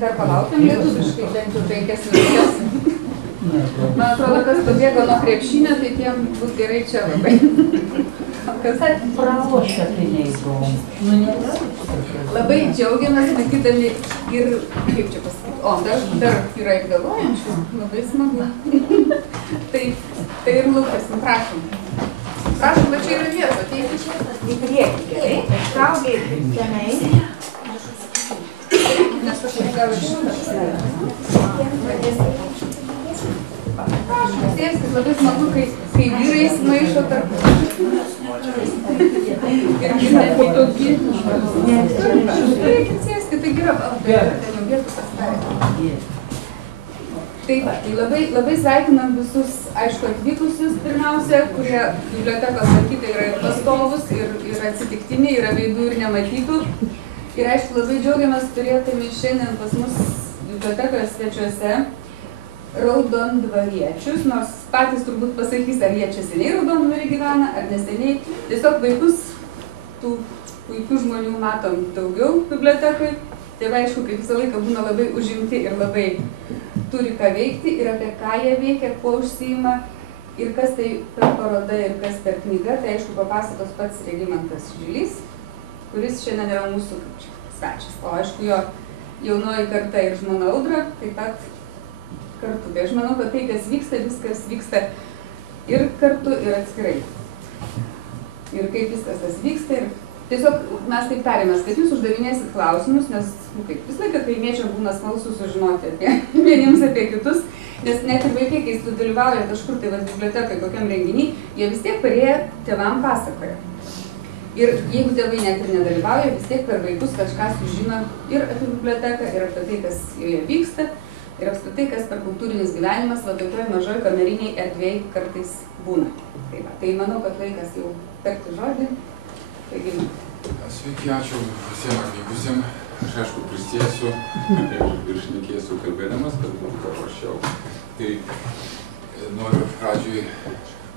dar palaukiam lietuviškai, bent jau 5 minutės. Man atrodo, kas pabėgo nuo krepšinio, tai tiem bus gerai čia labai. Pralošia tai neįdomu. Labai džiaugiamės matydami ir, kaip čia pasakyti, dar yra ir galvojančių, labai smagu. Tai ir Lukas, prašom. Prašom, va čia yra vieto, ateiti čia. Į priekį, gerai? Traukiai, tenai. Nes kažkaip gal ir šitą. Prašom, sėskis, labai smagu, kai vyrais maišo tarp. Ir gimė tokie. Reikia sėskis, tai yra ten jau vietų pasidarė. Tai labai sveikinam visus, aišku, atvykusius pirmiausia, kurie bibliotekos lankytojai yra ir pastovus, ir atsitiktiniai, yra veidų ir nematytų. Ir aišku, labai džiaugiamės turėtume šiandien pas mus bibliotekoje svečiuose raudondvariečius, nors patys turbūt pasakys, ar jie čia seniai Raudondvary gyvena, ar neseniai. Tiesiog vaikus tų puikių žmonių matom daugiau bibliotekai. Tai aišku, kaip visą laiką būna labai užimti ir labai turi ką veikti ir apie ką jie veikia, kuo užsiima ir kas tai per paroda ir kas per knyga. Tai aišku, papasakos pats Regimantas Žilys, kuris šiandien yra mūsų svečias. O aišku, jo jaunoji karta ir žmona Audra taip pat kartu. Tai aš manau, kad tai, kas vyksta, viskas vyksta ir kartu, ir atskirai. Ir kaip viskas tas vyksta. Ir tiesiog mes taip tarėmės, kad jūs uždavinėsit klausimus, nes kaip visą laiką kaimiečiam būna smalsu sužinoti apie vieniems apie kitus, nes net ir vaikai, kai sudalyvauja kažkur tai bibliotekai, kokiam renginy, jie vis tiek parėję tėvam pasakoja. Ir jeigu tėvai net ir nedalyvauja, vis tiek per vaikus kažką sužino ir apie biblioteką, ir apie tai, kas joje vyksta, ir apskritai, kas per kultūrinis gyvenimas va tokioj mažoj kameriniai erdvėj kartais būna. Tai manau, kad laikas jau tarti žodį. Sveiki, ačiū visiems atvykusiems. Aš aišku prisėsiu ir šnekėsiu kalbėdamas, kad būtų paprasčiau. Tai noriu pradžiai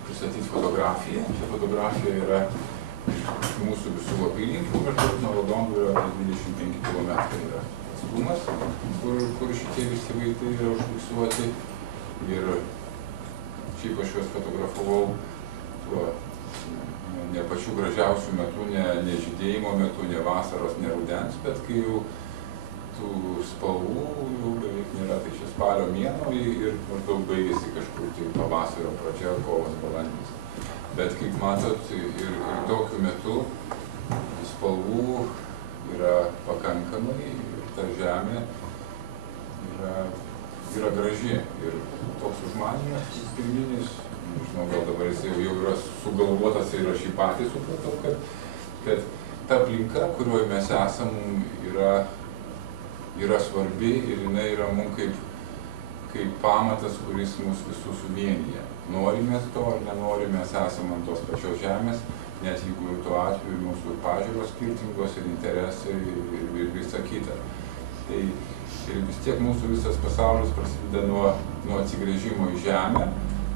pristatyti fotografiją. Šia fotografija yra iš mūsų visų apylinkių, maždaug nuo Raudondvario 25 km yra atstumas, kur šitie visi vaizdai yra užfiksuoti. Ir šiaip aš juos fotografavau tuo ne pačių gražiausių metų, ne žydėjimo metu, ne vasaros, ne rudens, bet kai jau tų spalvų jau beveik nėra, tai čia spalio mėnuo ir maždaug baigėsi kažkur tai pavasario pradžia, kovas, balandis. Bet kaip matot, ir tokiu metu spalvų yra pakankamai ir ta žemė yra graži. Ir toks užmanymas pirminis, nežinau, gal dabar jis jau yra sugalvotas ir aš jį patį supratau, kad ta aplinka, kurioje mes esam, yra svarbi ir jinai yra mums kaip pamatas, kuris mus visus suvienyje. Norime to ar nenorime, mes esam ant tos pačios žemės, net jeigu ir tuo atveju mūsų pažiūros skirtingos ir interesai ir visa kita. Tai ir vis tiek mūsų visas pasaulis prasideda nuo atsigręžimo į žemę,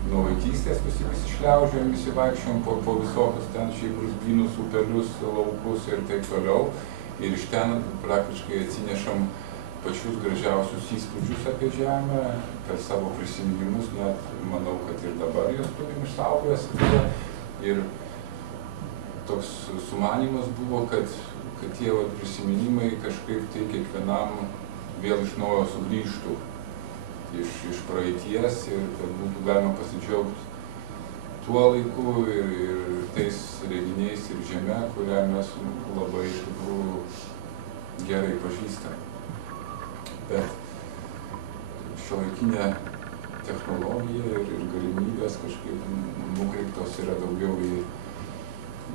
nuo vaikystės visi šliaužiojam, visi vaikščiojam po visokius ten šiaip brūzgynus, upelius, laukus ir taip toliau. Ir iš ten praktiškai atsinešam pačius gražiausius įspūdžius apie žemę, per savo prisiminimus, net manau, kad ir dabar juos turim išsaugojęs. Ir toks sumanymas buvo, kad tie prisiminimai kažkaip tai kiekvienam vėl iš naujo sugrįžtų iš praeities ir kad būtų galima pasidžiaugti tuo laiku ir tais reginiais ir žeme, kurią mes labai iš tikrųjų gerai pažįstam. Bet šiuolaikinė technologija ir galimybės kažkaip nukreiptos yra daugiau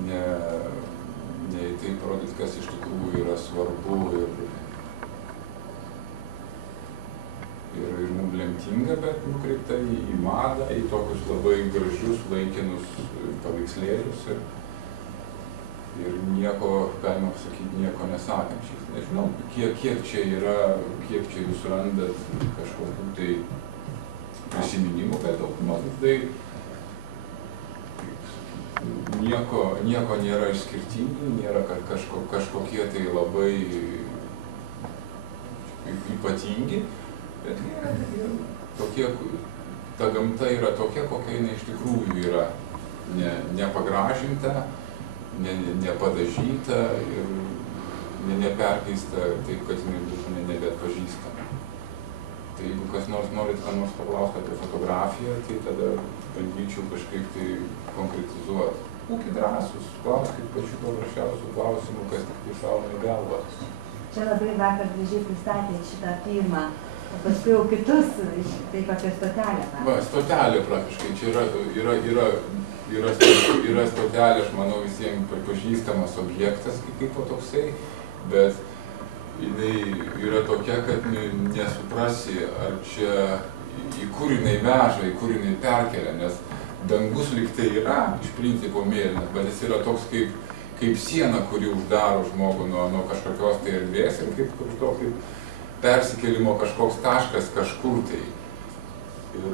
ne į tai parodyti, kas iš tikrųjų yra svarbu ir mums lemtinga, bet nukreipta į madą, į tokius labai gražius laikinus paveikslėlius ir nieko, galima pasakyti, nieko nesakančiais. Nežinau, kiek čia jūs randat kažkokių tai prisiminimų, bet dauguma tai nieko nėra išskirtingi, nėra kažkokie tai labai ypatingi, bet jie tokie, ta gamta yra tokia, kokia jinai iš tikrųjų yra, nepagražinta, nepadažyta ir neperkeista taip, kad jinai būtų nebeatpažįstama. Tai jeigu kas nors norit ką nors paklausti apie fotografiją, tai tada bandyčiau kažkaip tai konkretizuoti. Būkit drąsūs, klauskit pačių paprasčiausių klausimų, kas tik tai šauna į galvą. Čia labai vakar gražiai pristatėt šitą filmą, o paskui jau kitus, taip apie stotelę. Va, stotelė praktiškai, čia yra stotelė, aš manau, visiems pripažįstamas objektas kaip toksai, bet jinai yra tokia, kad nesuprasi, ar čia į kur jinai veža, į kur jinai perkelia, nes dangus lyg tai yra iš principo mėlynas, bet jis yra toks kaip siena, kuri uždaro žmogų nuo kažkokios tai erdvės ir kaip persikėlimo kažkoks taškas kažkur tai. Ir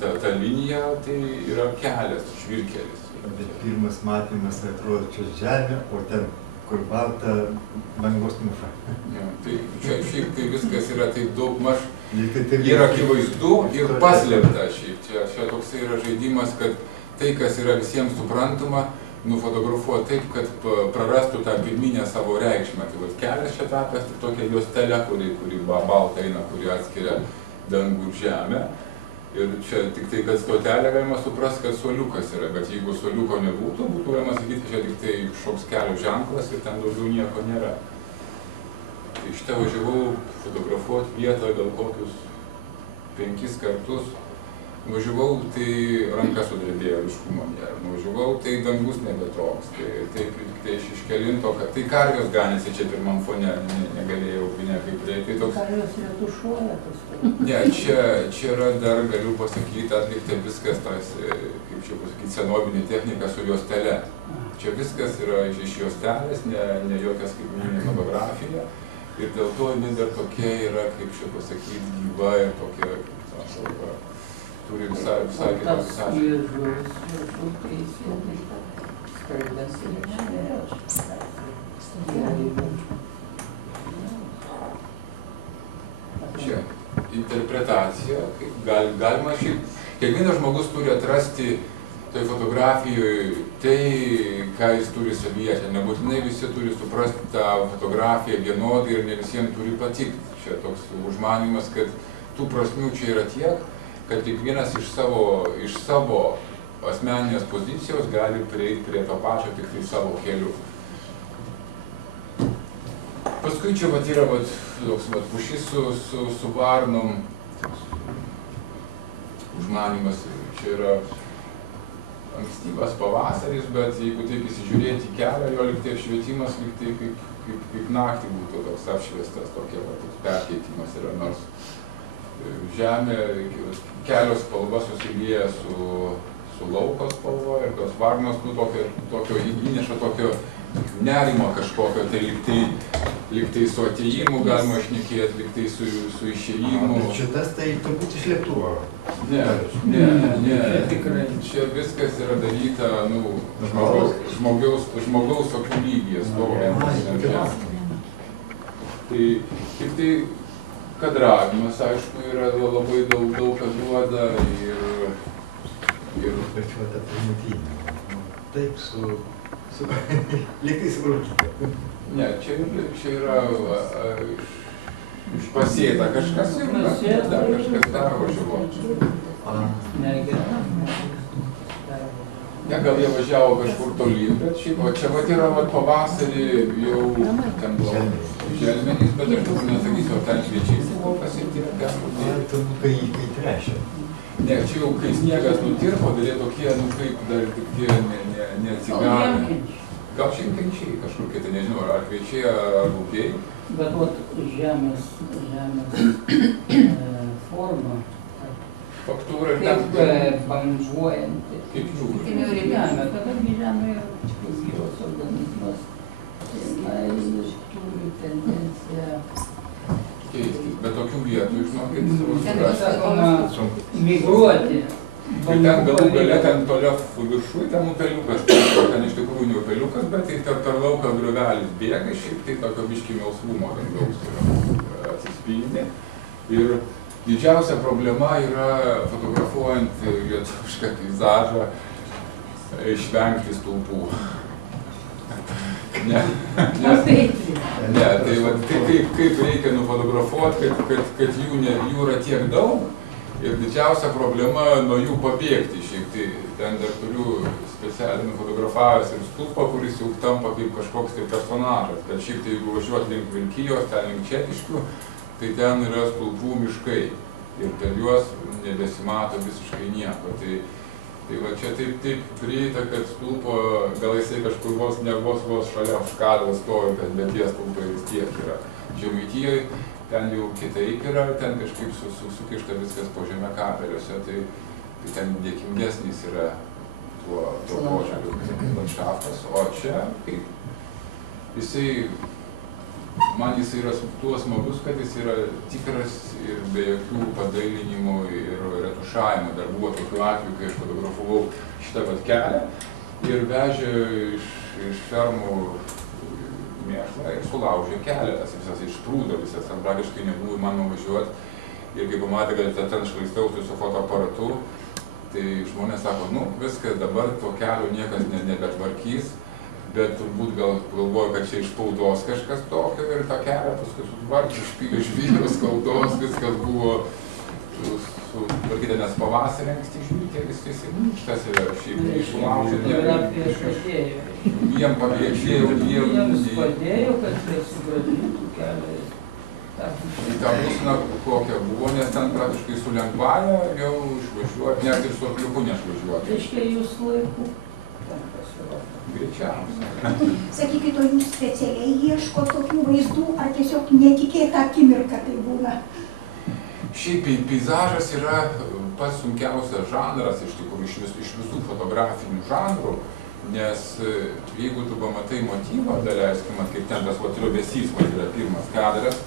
ta linija tai yra kelias, žvyrkelis. Bet pirmas matymas atrodo čia žemė, o ten kur balta bangos muša. Ja, tai čia šiaip tai viskas yra taip daugmaž yra akivaizdu ir paslėpta šiaip. Čia toksai yra žaidimas, kad tai, kas yra visiems suprantama, nufotografuoti taip, kad prarastų tą pirminę savo reikšmę. Tai vat kelias čia tapęs tik tokia juostelė, kuri balta eina, kuri atskiria dangų ir žemę. Ir čia tik tai, kad stotelė galima suprasti, kad suoliukas yra, bet jeigu suoliuko nebūtų, būtų galima sakyti, kad čia tik tai šoks kelio ženklas ir ten daugiau nieko nėra. Tai šitą važiavau fotografuoti vietą gal kokius 5 kartus. Važiavau, tai ranka sudrebėjo, ryškumo nėra. Važiavau, tai dangus nebetoks. Tai iš kelinto, kad tai karvės ganėsi čia pirmam fone, negalėjau niekaip prieiti. Karvės retušuoja tas. Ne, čia yra dar, galiu pasakyti, atlikta viskas, kaip čia pasakyti, senovinė technika su juostele. Čia viskas yra iš juostelės, ne jokia skaitmeninė fotografija. Ir dėl to jinai dar tokia yra, kaip čia pasakyti, gyva ir tokia, kaip sako, turi visai kitokį tašką. Čia interpretacija, galima šiaip, kiekvienas žmogus turi atrasti toj fotografijoje tai, ką jis turi savyje. Nebūtinai visi turi suprasti tą fotografiją vienodai ir ne visiems turi patikti. Čia toks užmanymas, kad tų prasmių čia yra tiek, kad kiekvienas iš savo asmeninės pozicijos gali prieiti prie to pačio, tik tai savo keliu. Paskui čia yra toks pušys su varnom užmanymas. Čia yra ankstyvas pavasaris, bet jeigu taip įsižiūrėti į kelią, jo lyg tai apšvietimas, lyg tai kaip naktį būtų toks apšviestas, toks perkeitimas yra, nors žemė, kelios spalva susilieja su lauko spalva ir tos varnos tokio įneša tokio nerimo kažkokio, tai lyg tai su atėjimu galima šnekėti, lyg tai su išėjimu. Bet šitas tai turbūt iš lėktuvo. Ne, tikrai. Čia viskas yra daryta, žmogaus akių lygyje stovint. Tai tik tai kadravimas, aišku, yra labai daug ką duoda ir... Bet čia ta primityvinė. Taip lyg tai sugrūžta. Ne, čia yra pasėta kažkas ir dar kažkas važiavo. Ne, gal jie važiavo kažkur tolyn, bet šiaip, o čia yra pavasarį jau ten buvo želmenys, bet aš dabar nesakysiu, ar ten kviečiais kol kas ir tiek ten. Turbūt kai trešia. Ne, čia jau kai sniegas nutirpo, dar jie tokie, kaip dar tik tie neatsigavę. Gal šiandien kažkur kitai, nežinau, ar kviečiai, ar rūkiai. Bet žemės forma. Faktūra ir taip banguojanti. Kaip jūra. Žemė, kadangi žemė yra gyvas organizmas, jinai turi tendenciją keistis, bet tokių vietų, žinokit, sakoma, migruoti. Ir ten galų gale, ten toliau viršui, ten upeliukas, ten iš tikrųjų ne upeliukas, bet tai per lauką griovelis bėga, šiaip tai tokio biškį melsvumo dangaus atsispindi. apyni. Ir didžiausia problema yra fotografuojant lietuvišką peizažą išvengti stulpų. Ne, tai va, kaip reikia nufotografuoti, kad jų yra tiek daug ir didžiausia problema nuo jų pabėgti. Šiaip tai ten dar turiu specialiai nufotografavęs ir stulpą, kuris jau tampa kaip kažkoks tai personažas. Bet šiaip tai jeigu važiuoti link Vilkijos, ten link Čekiškių, tai ten yra stulpų miškai ir per juos nebesimato visiškai nieko. Tai va čia taip prieita, kad stulpo, gal jisai kažkur vos šalia kadro stovi, bet tie stulpai vis tiek yra. Žemaitijoje ten jau kitaip yra, ten kažkaip sukišta viskas po žeme kabeliuose, tai ten dėkingesnis yra tuo požiūriu landšaftas. O čia man jisai yra tuo smagus, kad jis yra tikras ir be jokių padailinimų ir retušavimo darbų. Tokiu atveju, kai aš fotografavau šitą kelią ir vežė iš fermų mėšlą ir sulaužė kelią, tas visas išsprūdo, visas ten praktiškai nebuvo įmanoma važiuoti. Ir kai pamatė, kad ten šlaistausi su fotoaparatu, tai žmonės sako, nu viskas, dabar to kelio niekas nebetvarkys, bet turbūt galvoju, kad čia iš spaudos kažkas tokio ir tą kelią paskui sutvarkė iš Vilniaus spaudos, viskas buvo sutvarkyta, nes pavasarį anksti žiūrėti, viskas minkštas yra šiaip išsulaužė. Jiem padėjo, jiems padėjo, kad jie sugadintų kelią. Tai ta būsena kokia buvo, nes ten praktiškai su lengvąja jau išvažiuoti, net ir su arkliuku neišvažiuoti. Tai iškai jūs laiku ten pasirodė. Greičiausiai. Sakykit, o jūs specialiai ieško tokių vaizdų, ar tiesiog netikėta akimirka tai būna? Šiaip peizažas yra pats sunkiausias žanras iš tikrųjų iš visų fotografinių žanrų, nes jeigu tu pamatai motyvą, daleiskim, kaip ten tas liūdesys, yra pirmas kadras,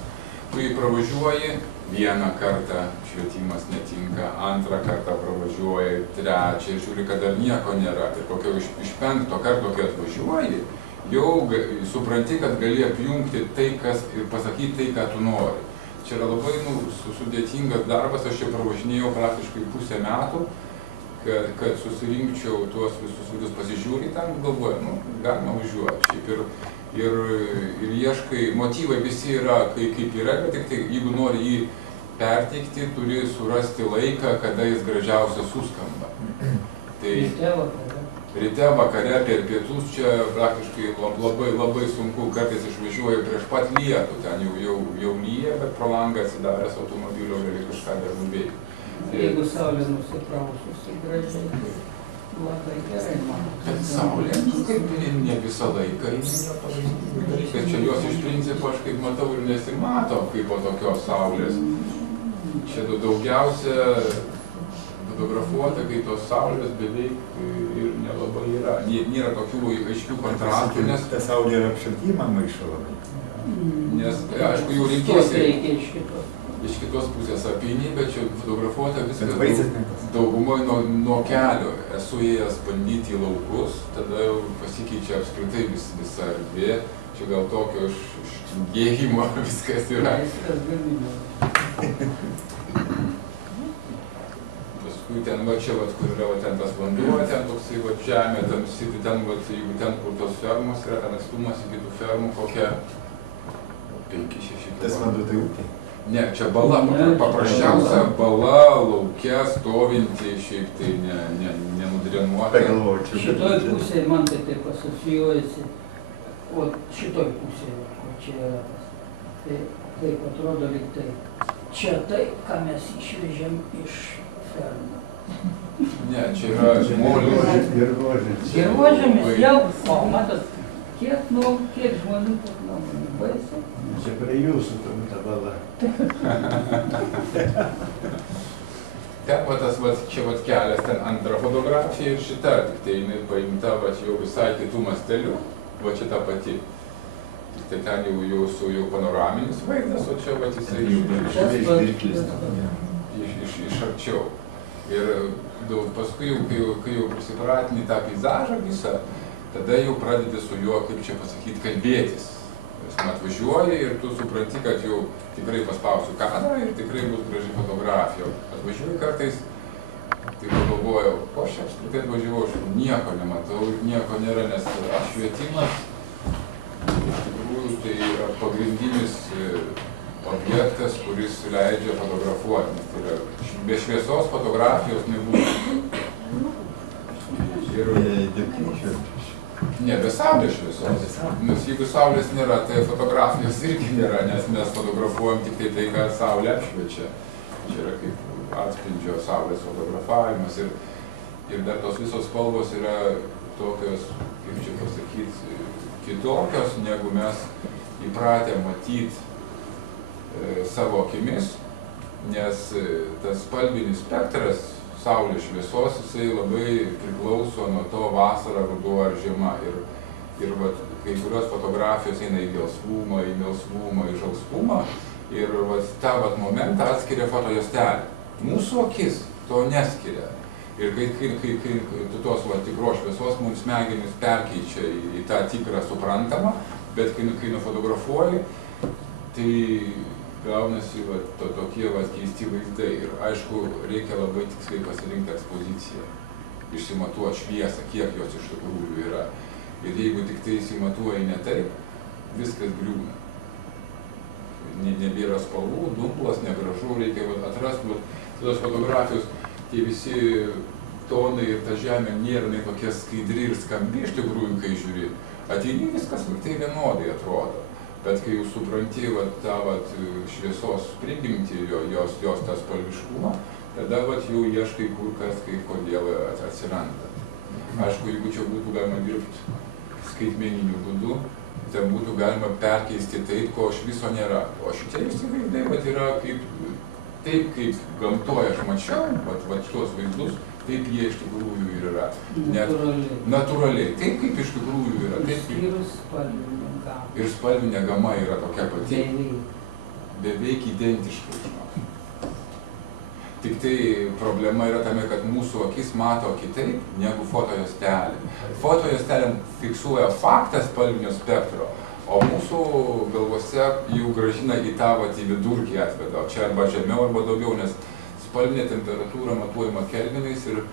tu jį pravažiuoji vieną kartą, švietimas netinka, antrą kartą pravažiuoji, trečią, žiūri, kad dar nieko nėra. Ir kokio iš penkto karto, kai atvažiuoji, jau supranti, kad gali apjungti tai, kas ir pasakyti tai, ką tu nori. Čia yra labai sudėtingas darbas, aš čia pravažinėjau praktiškai pusę metų, kad susirinkčiau tuos visus pasižiūrį ten, galvoju, galima važiuoti. Ir ieškai, motyvai visi yra kaip yra, bet tik tai, jeigu nori jį perteikti, turi surasti laiką, kada jis gražiausiai suskamba. Tai ryte, vakare, per pietus čia praktiškai labai sunku, kartais išvažiuoju prieš pat lietų, ten jau lyja, bet pro langą atsidaręs automobilio gali kažką dar nuveikti. Jeigu saulė nusipraususi gražiai, tai labai gerai man. Bet saulė, kaip ne visą laiką, kad čia jos iš principo aš kaip matau ir nesimato kaip po tokios saulės. Čia daugiausia fotografuota, kai tos saulės beveik ir nelabai yra. Nėra tokių aiškių kontrastų, nes... Ta saulė yra apšiltimą maišo labai. Nes, aišku, jau reikės iš kitos pusės apyni, bet čia fotografuota viskas daugumai nuo kelio. Esu ėjęs bandyti į laukus, tada jau pasikeičia apskritai visa erdvė. Čia gal tokio ištingėjimo viskas yra. Paskui ten, čia, kur yra ten tas vanduo, ten toksai žemė, jeigu ten, kur tos fermos yra, ten atstumas iki tų fermų kokia 5-6 km. Tas vanduo tai upė? Ne, čia bala, paprasčiausia bala, lauke, stovinti, šiaip tai nenudrenuota. Šitoj pusėje man tai taip asocijuojasi, o šitoj pusėje, kur čia yra tas, tai taip atrodo lyg tai, čia tai, ką mes išvežėm iš fermų. Ne, čia yra žmonės. Dirvožėmis jau, o matot, kiek žmonių, kiek nuomonių, baisiai. Čia prie jūsų ta bala. Ten čia kelias, ten antra fotografija ir šita, tik tai jinai paimta jau visai kitų mastelių, čia ta pati. Tai ten jau panoraminis vaizdas, o čia jisai iš arčiau. Ir paskui, kai jau prisipratini tą peizažą visą, tada jau pradedi su juo, kaip čia pasakyti, kalbėtis. Atvažiuoji ir tu supranti, kad jau tikrai paspausiu kadrą ir tikrai bus graži fotografija. Atvažiuoji kartais, tai pagalvojau, ko aš apskritai atvažiavau, aš nieko nematau ir nieko nėra, nes apšvietimas iš tikrųjų tai yra pagrindinis objektas, kuris leidžia fotografuoti, nes tai yra be šviesos fotografijos nebūtų. Ne, be saulės šviesos. Nes jeigu saulės nėra, tai fotografijos irgi nėra, nes mes fotografuojam tik tai, ką saulė apšviečia. Čia yra kaip atspindžio saulės fotografavimas ir dar tos visos spalvos yra tokios, kaip čia pasakyti, kitokios, negu mes įpratę matyti savo akimis, nes tas spalvinis spektras saulės šviesos, jisai labai priklauso nuo to vasara, ruduo ar žiema. Ir vat, kai kurios fotografijos eina į gelsvumą, į melsvumą, į žalsvumą. Ir vat, tą vat momentą atskiria fotojuostelė. Mūsų akis to neskiria. Ir kai tu tos vat, tikros šviesos mums smegenys perkeičia į tą tikrą suprantamą, bet kai nufotografuoji, tai gaunasi tokie keisti vaizdai ir aišku, reikia labai tiksliai pasirinkti ekspoziciją, išsimatuoti šviesą, kiek jos iš tikrųjų yra. Ir jeigu tik tai įsimatuoji ne taip, viskas griūna. Nebėra spalvų, dumplas, negražu, reikia atrasti tos fotografijos, tie visi tonai ir ta žemė nėra tokia skaidri ir skambi iš tikrųjų, kai žiūri. Ateini, viskas tai vienodai atrodo. Bet kai jūs supranti tą šviesos prigimtį, jos tą spalviškumą, tada jau ieškai kur kas, kaip kodėl atsiranda. Aišku, jeigu čia būtų galima dirbti skaitmeniniu būdu, tai būtų galima perkeisti taip, ko iš viso nėra. O šitie visi vaizdai yra taip, kaip gamtoje aš mačiau, šitos vaizdus, taip jie iš tikrųjų ir yra. Natūraliai. Taip, kaip iš tikrųjų yra. Ir spalvinė gama yra tokia pati. Beveik identiškai, žinok. Tik tai problema yra tame, kad mūsų akis mato kitaip negu fotojuostelė. Fotojuostelė fiksuoja faktą spalvinio spektro, o mūsų galvose jau gražina į tą į vidurkį atveda. Čia arba žemiau, arba daugiau, nes spalvinė temperatūra matuojama kelvinais ir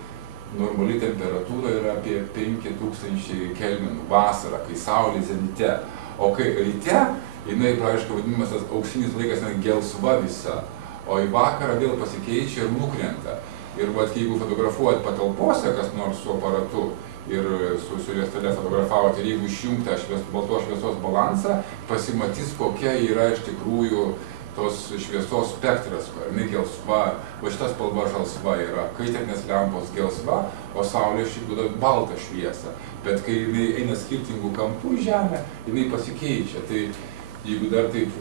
normali temperatūra yra apie 5000 kelvinų vasarą, kai saulė zenite. O kai ryte, jinai praktiškai vadinamas tas auksinis laikas, gelsva visa, o į vakarą vėl pasikeičia ir nukrenta. Ir jeigu fotografuojat patalpose kas nors su aparatu ir su juostele fotografavot, ir jeigu išjungta baltos šviesos balansą, pasimatys, kokia yra iš tikrųjų tos šviesos spektras, jinai gelsva, šita spalva žalsva yra, kaitinės lempos gelsva, o saulė šiaip duoda baltą šviesą. Bet kai jinai eina skirtingų kampų į žemę, jinai pasikeičia. Tai jeigu dar taip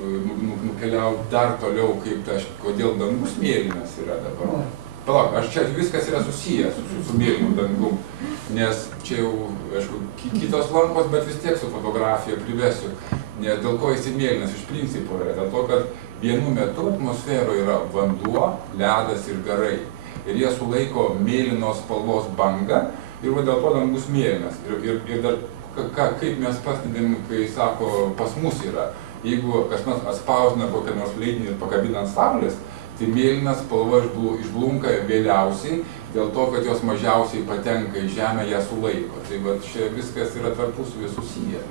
nukeliau dar toliau, kodėl dangus mėlynas yra dabar. Palauk, čia viskas yra susijęs su mėlynu dangum, nes čia jau, aišku, kitos lankos, bet vis tiek su fotografija privesiu. Nes dėl ko jis mėlynas iš principo yra? Dėl to, kad vienu metu atmosferoje yra vanduo, ledas ir garai. Ir jie sulaiko mėlynos spalvos bangą ir dėl to dangus mėlynas. Ir dar, kaip mes pastebim, kai sako, pas mus yra, jeigu kas nors atspausdina kokią nors leidinį ir pakabina ant saulės, tai mėlyna spalva išblunka vėliausiai, dėl to, kad jos mažiausiai patenka į žemę, ją sulaiko. Tai čia viskas yra tarpusavy susiję.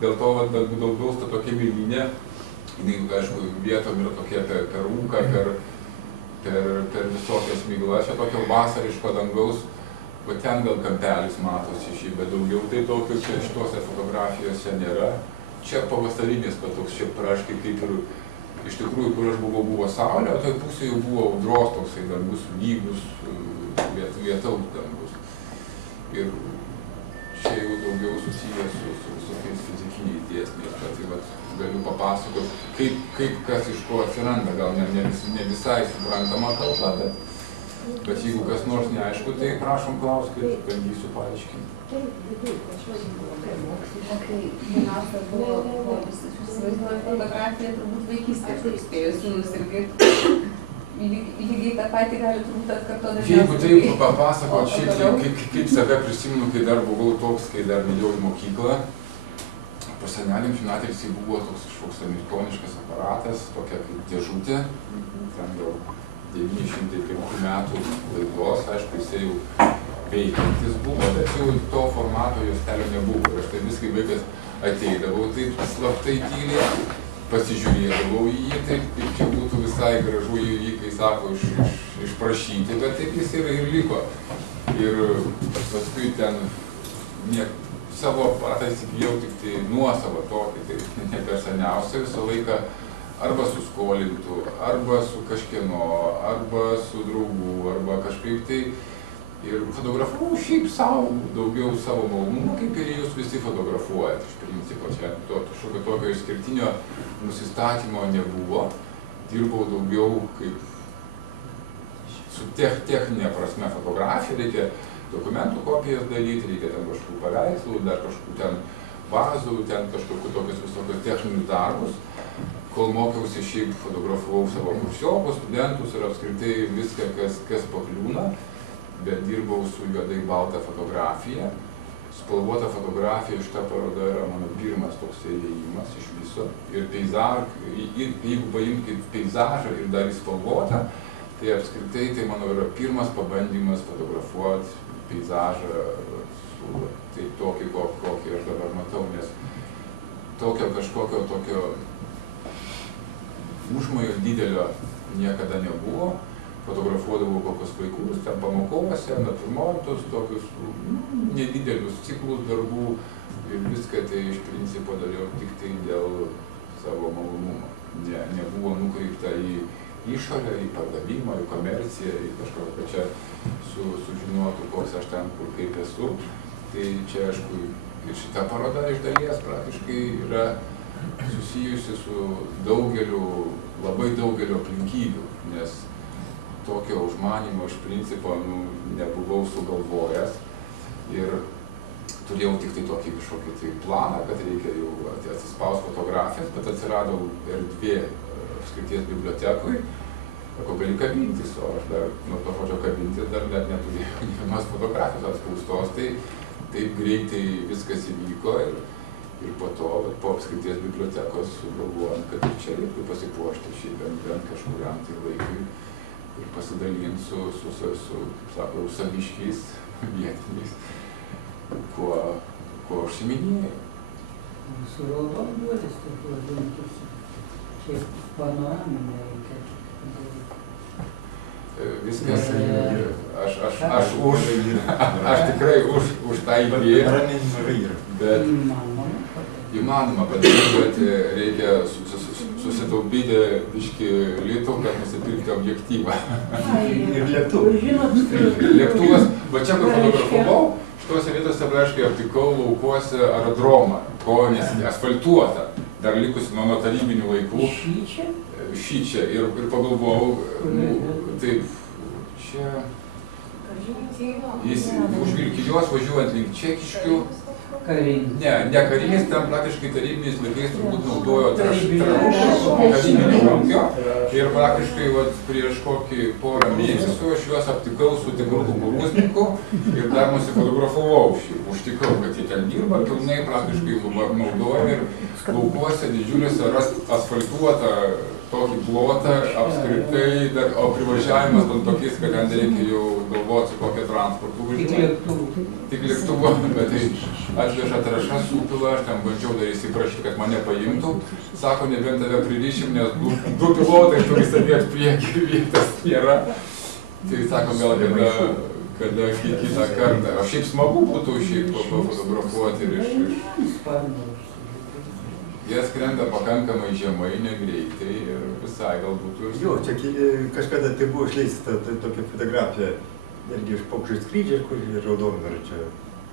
Dėl to daugiau tokia mėlynė, aišku, vietom yra tokie per rūką, per visokias miglas, čia tokio vasariško dangaus, ten gal kampelis matosi šį, bet daugiau tai tokio čia šitose fotografijose nėra. Čia pavasarinis, bet toks čia praškai kaip ir iš tikrųjų, kur aš buvo saulė, o toj pusėje jau buvo audros toksai dangus, lygus, lietaus dangus. Ir čia jau daugiau susijęs su visokiais fizikiniais dėsniais, bet galiu papasakoti, kaip kas iš ko atsiranda, gal ne visai suprantama kalba, bet jeigu kas nors neaišku, tai prašom klauskit, bandysiu paaiškinti. Pirmiausia buvo įsivaizduoju fotografiją turbūt vaikystės, kaip spėjo sūnus irgi lygiai tą patį gali turbūt atkartoti. Jeigu taip papasakot, šiaip kaip save prisimenu, kai dar buvau toks, kai dar nejau į mokyklą, pas senelį amžinatilsį buvo toks kažkoks amerikoniškas aparatas, tokia kaip dėžutė, ten jau 905 metų laidos, aišku, jisai jau veikiantis buvo, bet jau to formato juostelio nebuvo. Ir aš tai viskai vaikas ateidavau, taip slaptai tyliai, pasižiūrėdavau į jį, taip kaip čia būtų visai gražu jį, kai sako, išprašyti, bet taip jis ir liko. Ir paskui ten savo aparatą įsigijau tik tai nuosavą tokį, tai ne per seniausiai visą laiką arba su skolintų, arba su kažkieno, arba su draugų, arba kažkaip tai. Ir fotografavau šiaip savo, daugiau savo malonumą, kaip ir jūs visi fotografuojat. Iš principo, čia kažkokio tokio išskirtinio nusistatymo nebuvo. Dirbau daugiau kaip su techninė prasme fotografija, reikia dokumentų kopijas daryti, reikia ten kažkokių paveikslų, dar kažkokių ten vazų, ten kažkokių tokius visokius techninius darbus. Kol mokiausi, šiaip fotografavau savo kursiokus, studentus ir apskritai viską, kas pakliūna, bet dirbau su juodai balta fotografija. Spalvota fotografija, šita paroda yra mano pirmas toks įėjimas iš viso. Ir jeigu paimti kaip peizažą ir dar įspalvotą, tai apskritai tai mano yra pirmas pabandymas fotografuoti peizažą tai tokį, kokį aš dabar matau, nes tokio kažkokio tokio užmojo didelio niekada nebuvo. Fotografuodavau kokius vaikus, ten pamokose, natūrmontus, tokius nedidelius ciklus darbų ir viską tai iš principo dariau tik tai dėl savo malonumo. Nebuvo nukreipta į išorę, į pardavimą, į komerciją, į kažkokią, kad čia sužinotų, koks aš ten, kur kaip esu. Tai čia, aišku, ir šita paroda iš dalies praktiškai yra susijusi su labai daugeliu aplinkybių, nes tokio užmanymo iš principo nebuvau sugalvojęs ir turėjau tik tai tokį kažkokį tai planą, kad reikia jau atsispaust fotografijas, bet atsirado erdvė apskrities bibliotekui, ko gali kabintis, o aš dar nuo to žodžio kabintis dar net neturėjau vienos fotografijos atspaustos, tai taip greitai viskas įvyko ir po to, po apskrities bibliotekos sugalvojant, kad ir čia reiktų pasipuošti šiaip bent kažkuriam tai laikui ir pasidalinti su saviškiais vietiniais, kuo užsiminėjau. Su raudonduolis, taip vadintus, šiaip panoraminė reikia. Viskas, aš tikrai už tą idėją, bet įmanoma padaryti, bet reikia susitaupyti biškį litų, kad nusipirkti objektyvą. Ir lėktuvas. Lėktuvas, va čia kur fotografavau, šitose vietose aiškiai aptikau laukuose aerodromą, ko asfaltuota, dar likusi nuo tarybinių laikų. Šičia ir pagalvojau, taip, čia jis už Vilkijos važiuojant link Čekiškių, ne karinis, ten praktiškai tarybiniais laikais turbūt naudojo tarybinio ūkio ir praktiškai prieš kokį porą mėnesių aš juos aptikau su tikru kukurūzniku ir dar nusifotografavau šį, užtikau, kad jie ten dirba, pilnai praktiškai naudojami ir laukuose didžiuliuose asfaltuota tokį plotą apskritai, o privažiavimas tokiais, kad ten reikia jau galvoti, su kokia transportu važiuoti. Tik lėktuvo, bet tai atveža trąšas, supila, aš ten bandžiau dar įsiprašyti, kad mane paimtų. Sako, nebent tave pririšim, nes du pilotai turi sėdėti priekį, vietos nėra. Tai sako, gal kada kitą kartą. O šiaip smagu būtų šiaip pafotografuoti ir iš... Jie skrenda pakankamai žemai, negreitai ir visai galbūt... Jo, čia kažkada tai buvo išleista tokia fotografija, irgi iš paukščių skrydžio, kur raudonvara čia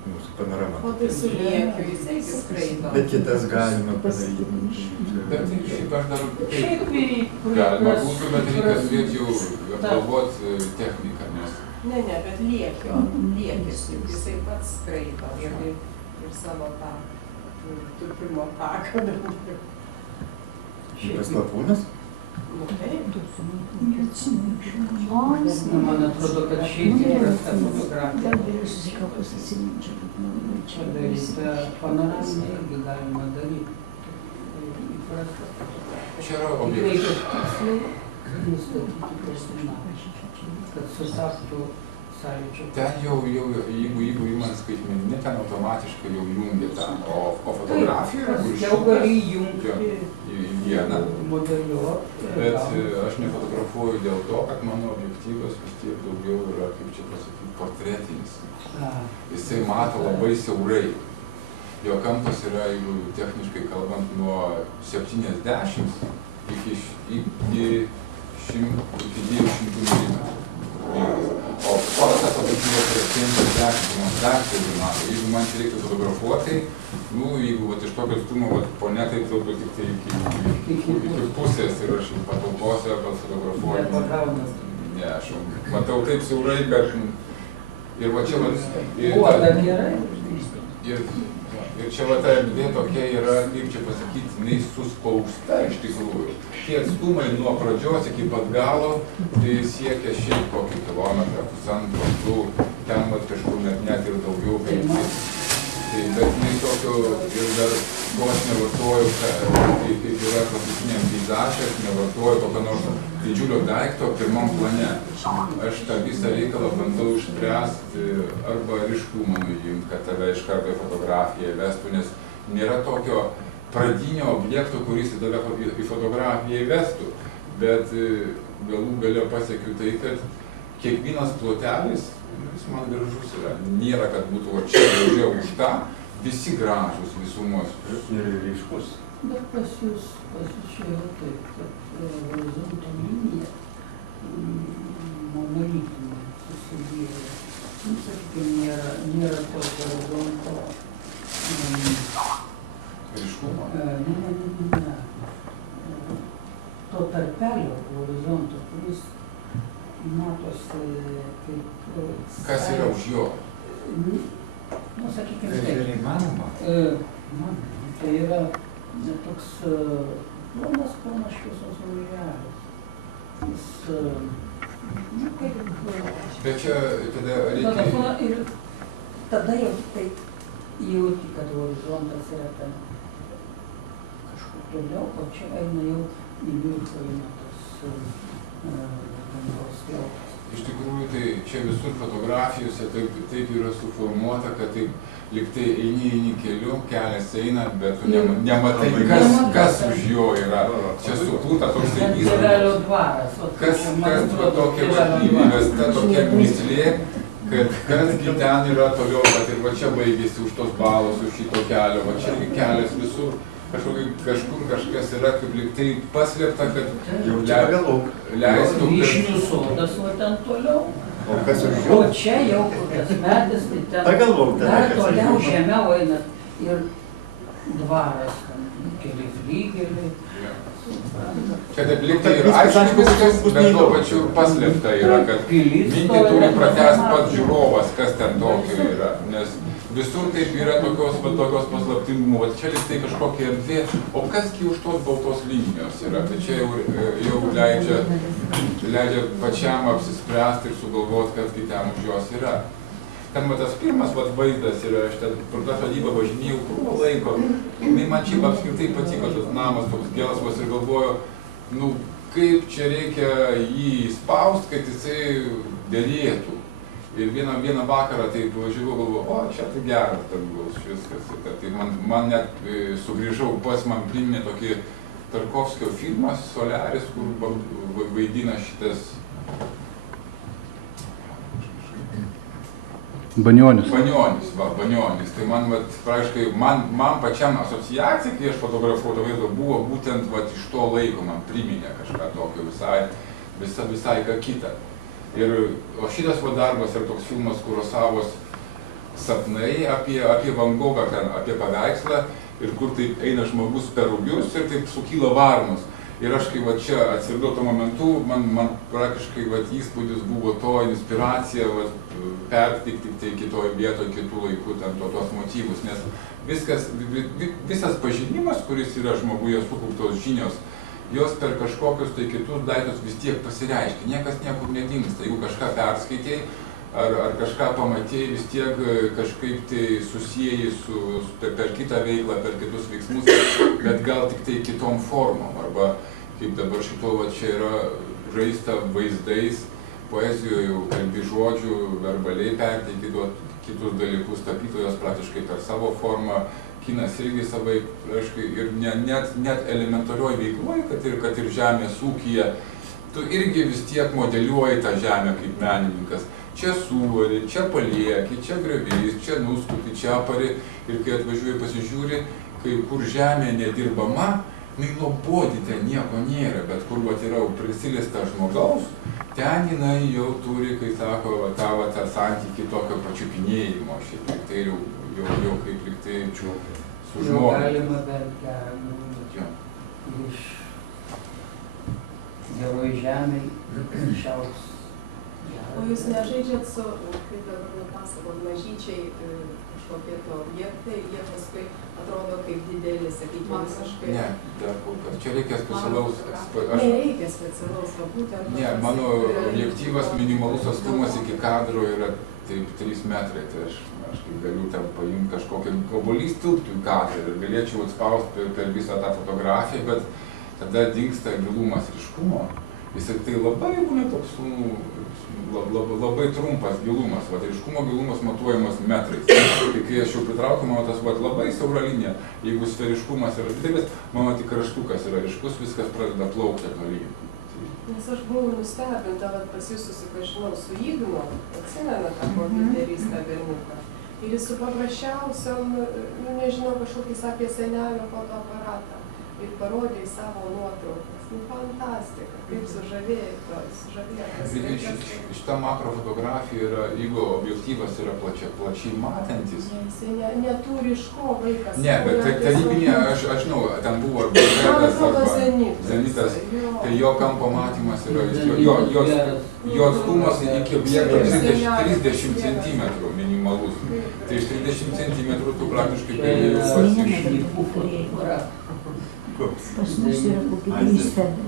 mūsų panorama. O tai su liekiu, jisai skraido. Bet kitas galima padaryti. Bet šiaip aš dar galima būtų, bet reikia turėti jau apgalvoti techniką, nes... Ne, bet liekis, jisai pats skraido ir savo tą tupimo taką daugiau. Šitas lapūnas? Man atrodo, kad šiaip yra ta fotografija. Čia daryta panoraminė irgi galima daryti. paprastas. Čia yra Reikia objektyvus. tiksliai nustatyti personažą, kad sutaptų sąlyčio. Ten jau, jeigu įman skaitmeninė, ten automatiškai jau jungia tą, o fotografija yra kur jau gali jungti į vieną. Modeliuoti. Bet aš nefotografuoju dėl to, kad mano objektyvas vis tiek daugiau yra, kaip čia pasakyti, portretinis. Jisai mato labai siaurai. Jo kampas yra, jeigu techniškai kalbant, nuo 70 iki 200 mm. O fotas objektyvas yra 50, dar daugiau mato. Jeigu man čia reiktų fotografuoti, jeigu iš tokio atstumo ponia taip tilptų tik tai iki pusės ir aš patalpose fotografuoju. Nepagaunas. Ne, aš matau taip siaurai, bet ir va čia Uoda gerai. Ir čia va ta erdvė tokia yra, kaip čia pasakyti, jinai suspausta iš tikrųjų. Tie atstumai nuo pradžios iki pat galo, tai siekia šiaip kokį kilometrą, pusantro, du, ten vat kažkur net ir daugiau. Bet jinai tokio ir dar ko aš nevartoju, kaip yra klasikiniam peizaže, aš nevartoju kokio nors didžiulio daikto pirmam plane. Aš tą visą reikalą bandau išspręsti arba ryškumą nuimti, kad tave iš karto į fotografiją vestų, nes nėra tokio pradinio objekto, kuris į tave į fotografiją įvestų. Bet galų gale pasiekiu tai, kad kiekvienas plotelis, jis man gražus yra. Nėra, kad būtų čia daugiau už tą, visi gražus visumos. Ir ryškus. Bet pas jūs čia yra taip, kad horizonto linija monolitinė susidėjo. Sakykime, nėra to horizonto Ryškumo? Ne. To tarpelio horizonto, kuris matosi kaip... Kas yra už jo? Sakykime Tai yra įmanoma? Tai yra toks plonas šviesos ruoželis. Jis, kaip... Bet čia tada reikia... Ir tada jau taip jauti, kad horizontas yra ten kažkur toliau, o čia eina jau į viršų eina tas dangaus skliautas. Iš tikrųjų, tai čia visur fotografijose taip yra suformuota, kad taip liktai eini keliu, kelias eina, bet tu nematai, kas už jo yra. Čia sukurta toks įspūdis. Kas tokia įvesta tokia mislė, kad kasgi ten yra toliau, kad ir va čia baigėsi už tos balos, už šito kelio, va čia kelias visur. Kažkur kažkas yra, kaip liktai paslėpta, kad leistų... Vyšnių sodas va ten toliau. O kas už jo? O čia jau tas medis, tai ten dar toliau žemiau eina ir dvaras, keli flygeliai. Čia taip liktai ir aišku viskas, bet tuo pačiu paslėpta yra, kad mintį turi pratęsti pats žiūrovas, kas ten tokio yra. Nes visur taip yra tokios paslaptingumo, čia liktai kažkokia erdvė, o kasgi už tos baltos linijos yra. Tai čia jau leidžia pačiam apsispręsti ir sugalvoti, kasgi ten už jos yra. Ten tas pirmas vaizdas yra, aš ten per tą sodybą važinėjau krūvą laiko, man čia apskritai patiko tas namas toks gelsvas ir galvoju, kaip čia reikia jį įspausti, kad jisai dėrėtų. Ir vieną vakarą taip važiavau, galvoju, čia tai geras dangus, viskas. Tai man net sugrįžau, man priminė tokį Tarkovskio filmas Soliaris, kur vaidina šitas Banionis. Banionis. Tai man pačiam asociacija, kai aš fotografuoju vaizdą, buvo būtent iš to laiko, man priminė kažką tokio visai ką kitą. O šitas darbas yra toks filmas Kurosavos sapnai apie Van Gogą, apie paveikslą, ir kur taip eina žmogus per rugius ir taip sukyla varnos. Ir aš kai čia atsiradau tuo momentu, man praktiškai įspūdis buvo to inspiracija perteikti tik tai kitoj vietoj, kitų laikų tuos motyvus, nes visas pažinimas, kuris yra žmoguje sukauptos žinios, jos per kažkokius tai kitus daiktus vis tiek pasireiškia, niekas niekur nedingsta. Jeigu kažką perskaitėjai ar kažką pamatėjai, vis tiek kažkaip tai susijai per kitą veiklą, per kitus veiksmus, bet gal tik tai kitom formom, arba kaip dabar šito, va, čia yra žaista vaizdais, poezijoje jau kalbi žodžių, verbaliai perteiki kitus dalykus, tapytojas praktiškai per savo formą, kinas irgi savai, ir net elementarioj veikloj, kad ir žemės ūkyje, tu irgi vis tiek modeliuoji tą žemę kaip menininkas. Čia suvari, čia palieki, čia griovys, čia nuskuti, čia apari, ir kai atvažiuoji pasižiūri, kai kur žemė nedirbama, nuobodi ten nieko nėra, bet kur yra prisilista žmogaus, ten jinai jau turi, kai sako, tą santykį tokio pačiupinėjimo, šiaip tai jau kaip liktai su žmogu. Galima bent iš geroj žemėj šiaus. O jūs nežaidžiat su, kaip dabar nupasakot, mažyčiai kažkokie to objektai, jie paskui atrodo kaip dideli, sakykime, visiškai. Ne, dar kol kas. Čia reikia specialaus... Nereikia specialaus, o būtent... Ne, mano objektyvas minimalus atstumas iki kadro yra taip 3 metrai, tai aš galiu ten paimti kažkokį obuolys tilptų į kadrą ir galėčiau atspausti per visą tą fotografiją, bet tada dingsta gilumas ryškumo. Jisai tai labai būna toks, labai trumpas gilumas, ryškumo gilumas matuojamas metrais. Tai kai aš jau pritraukiu, mano tas labai siaura linija, jeigu sferiškumas yra didelis, mano tik kraštukas yra ryškus, viskas pradeda plaukti tolyn. Nes aš buvau nustebinta, pas jūs susipažinau su Ignu, atsimena tą kompiuteristą berniuką. Ir jis su paprasčiausiom, nežinau, kažkokį sakė senelio fotoaparatą ir parodė į savo nuotraukas. Fantastika, kaip sužavėtas. Šita makrofotografija yra, jeigu objektyvas yra plačiai matantis. Jisai neturi iš ko vaikas. Ne, bet tarybinė, aš žinau, ten buvo arba Zenitas, tai jo kampo matymas yra, jo atstumas iki objekto 30 cm minimalus. Tai iš 30 cm tu praktiškai gali Pas mus yra kokie 3 fedai.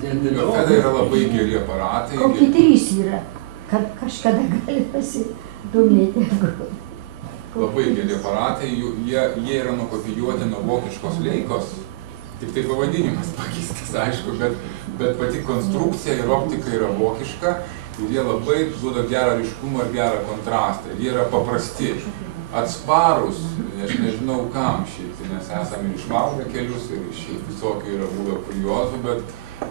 Fedai yra labai geri aparatai. Kokie 3 yra, kad kažkada gali pasidomėti. Labai geri aparatai, jie yra nukopijuoti nuo vokiškos Leikos, tik tai pavadinimas pakeistas, aišku, bet pati konstrukcija ir optika yra vokiška ir jie labai duoda gerą ryškumą ir gerą kontrastą. Jie yra paprasti, atsparus, aš nežinau kam šiaip, nes esame išvalgę kelius ir šiaip visokių yra buvę kuriozų, bet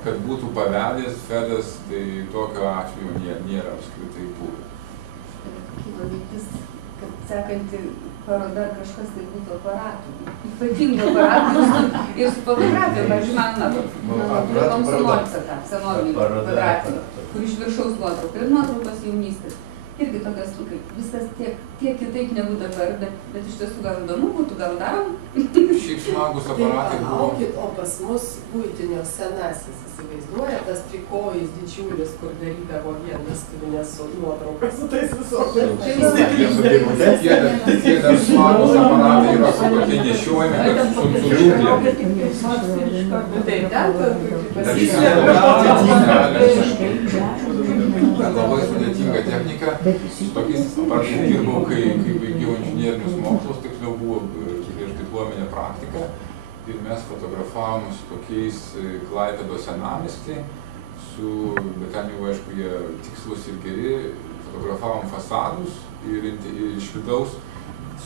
kad būtų pavedęs fedas, tai tokio atveju nėra apskritai buvę. Kilo mintis, kad sekanti paroda kažkas tai būtų aparatų, ypatingų aparatų ir su fotografija, pavyzdžiui, man Komsomolca, senovinė fotografija, kur iš viršaus nuotrauka ir nuotraukos jaunystės. Irgi tokias, viskas tiek kitaip negu dabar, bet iš tiesų gal įdomu būtų, gal darom. Šiaip smagus aparatai buvo. O pas mus buitinio senasis, įsivaizduoja, tas trikojis didžiulis, kur darydavo vienas tuvinės su nuotraukas, su tais visokiais. Tie dar smagus aparatai yra kokie nešiojami, bet su labai sudėtinga technika. Su tokiais aparatais dirbau, kai baigiau inžinerinius mokslus, tiksliau buvo prieš diplominę praktiką. Ir mes fotografavom su tokiais Klaipėdos senamiestį, bet ten jau, aišku, jie tikslus ir geri, fotografavom fasadus ir iš vidaus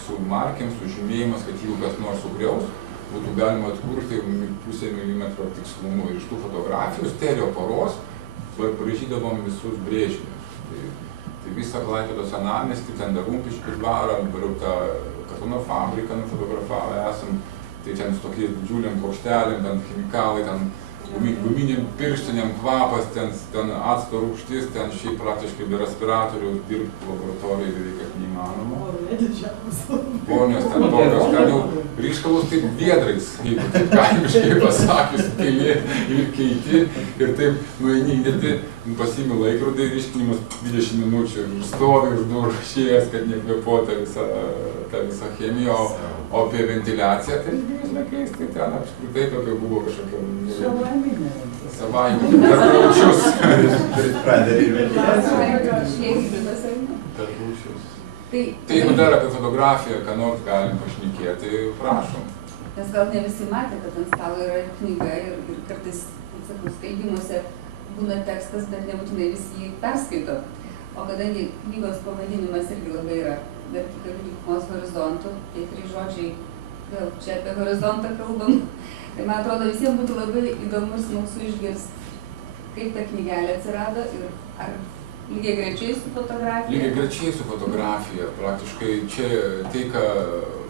su markėm, su žymėjimas, kad jeigu kas nors sugriaus, būtų galima atkurti 0,5 mm tikslumu. Ir iš tų fotografijų stereo poros parašydavom visus brėžinius. Tai visą Klaipėdos senamiestį, ten dar Rumpiškių dvarą, dabar tą kartono fabriką nufotografavę esam, tai ten su tokiais didžiuliam plokštelėm, ten chemikalai, ten guminėm pirštinėm kvapas, ten acto rūgštis, ten šiaip praktiškai be respiratoriaus dirbti laboratorijai beveik kad neįmanoma. Ponios ten tokios, ten jau ryškalus taip viedrais, jeigu taip kaimiškai pasakius, pili ir keiti ir taip nueini įdėti, pasiimi laikrodį, ryškinimas 20 minučių ir stovi už durų išėjęs, kad nekvėpuota ta visa chemija, o apie ventiliaciją, tai lygiais laikais, tai ten apskritai tokia buvo kažkokia savaiminė, per plaučius. Per plaučius. Tai jeigu dar apie fotografiją, ką nors galim pašnekėti, tai prašom. Nes gal ne visi matė, kad ant stalo yra knyga ir kartais, kaip sakau, skaitymuose būna tekstas, bet nebūtinai visi jį perskaito. O kadangi knygos pavadinimas irgi labai yra vertikalių dykumos horizontų, tie 3 žodžiai, vėl čia apie horizontą kalbam, tai man atrodo visiems būtų labai įdomu ir smalsu išgirsti, kaip ta knygelė atsirado ir ar lygiagrečiai su fotografija? Lygiagrečiai su fotografija. Praktiškai čia tai, ką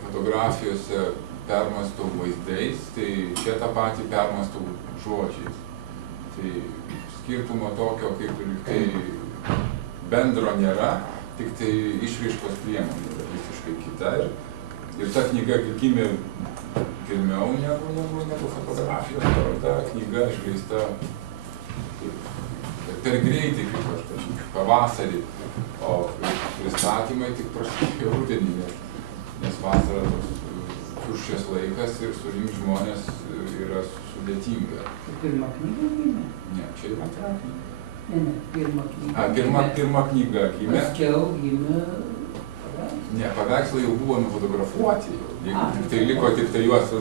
fotografijose permąstau vaizdais, tai čia tą patį permąstau žodžiais. Tai skirtumo tokio, kaip ir tai bendro nėra, tik tai išraiškos priemonė yra visiškai kita. Ir ta knyga gimė pirmiau negu fotografijos paroda. Knyga išleista per greitai, kaip aš pavasarį, o pristatymai tik prasidėjo rudenį, nes vasara toks tuščias laikas ir surinkt žmonės yra sudėtinga. Pirma knyga gimė? Ne, čia yra antra knyga. Ne, pirma knyga. Pirma knyga gimė. Paskiau gimė paveikslai. Ne, paveikslai jau buvo nufotografuoti. Tai liko tik tai juos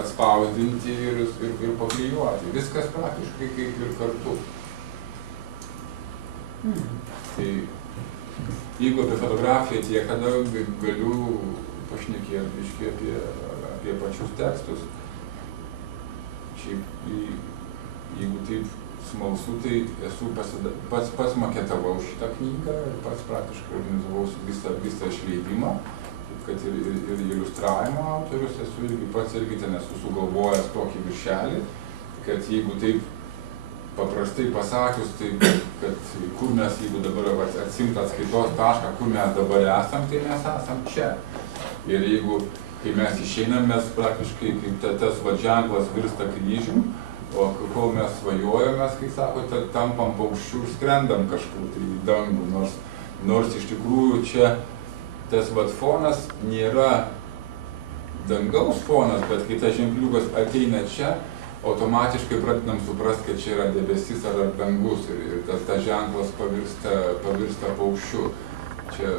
atspausdinti ir paklijuoti. Viskas praktiškai kaip ir kartu. Tai jeigu apie fotografiją tiek, tada galiu pašnekėti biškį apie pačius tekstus. Šiaip, jeigu taip smalsu, tai esu pats maketavau šitą knygą ir pats praktiškai organizavau visą išleidimą, kad ir iliustravimo autorius esu pats irgi ten esu sugalvojęs tokį viršelį, kad jeigu taip paprastai pasakius, tai kad kur mes, jeigu dabar atsimt atskaitos tašką, kur mes dabar esam, tai mes esam čia. Ir jeigu, kai mes išeinam, mes praktiškai kaip tas ženklas virsta kryžium, o kol mes svajojam, mes, kai sakote, tampam paukščių ir skrendam kažkur tai į dangų, nors iš tikrųjų čia tas fonas nėra dangaus fonas, bet kai tas ženkliukas ateina čia, automatiškai pradedam suprasti, kad čia yra debesis ar dangus ir tas ženklas pavirsta paukščiu. Čia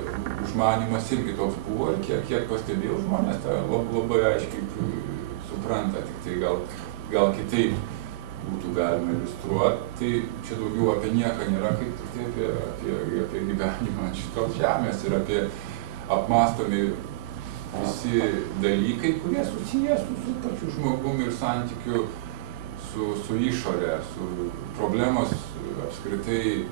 užmanymas irgi toks buvo ir kiek pastebėjau, žmonės tą labai aiškiai supranta, tik tai gal kitaip būtų galima iliustruoti. Tai čia daugiau apie nieką nėra, kaip tik tai apie gyvenimą šitos žemės ir apie apmąstomi visi dalykai, kurie susiję su pačiu žmogumi ir santykiu su išorė, su problemos apskritai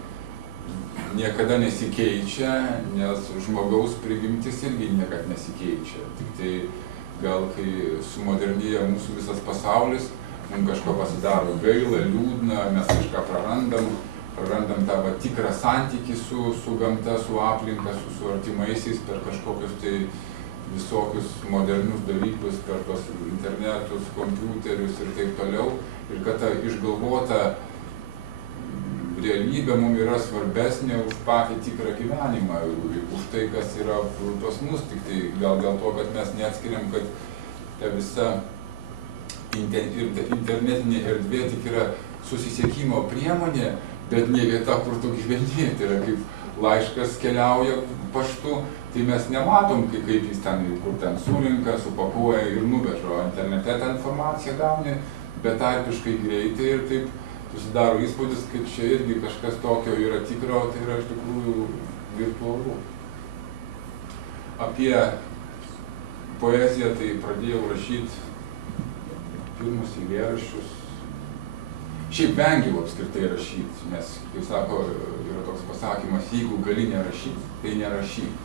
niekada nesikeičia, nes žmogaus prigimtis irgi niekada nesikeičia. Tik tai gal kai sumodernėja mūsų visas pasaulis, mums kažko pasidaro gaila, liūdna, mes kažką prarandam tą tikrą santykį su gamta, su aplinka, su artimaisiais per kažkokius tai visokius modernius dalykus, per tos internetus, kompiuterius ir taip toliau. Ir kad ta išgalvota realybė mums yra svarbesnė už patį tikrą gyvenimą, už tai, kas yra pas mus, tik tai gal dėl to, kad mes neatskiriam, kad ta visa internetinė erdvė tik yra susisiekimo priemonė, bet ne vieta, kur tu gyveni. Tai yra kaip laiškas keliauja paštu, tai mes nematom, kaip jis ten, kur ten surinka, supakuoja ir nuveža. Internete tą informaciją gauni betarpiškai greitai ir taip susidaro įspūdis, kad čia irgi kažkas tokio yra tikro, tai yra iš tikrųjų virtualu. Apie poeziją tai pradėjau rašyti pirmus eilėraščius. Šiaip vengiau apskritai rašyti, nes, kaip sako, yra toks pasakymas, jeigu gali nerašyti, tai nerašyk.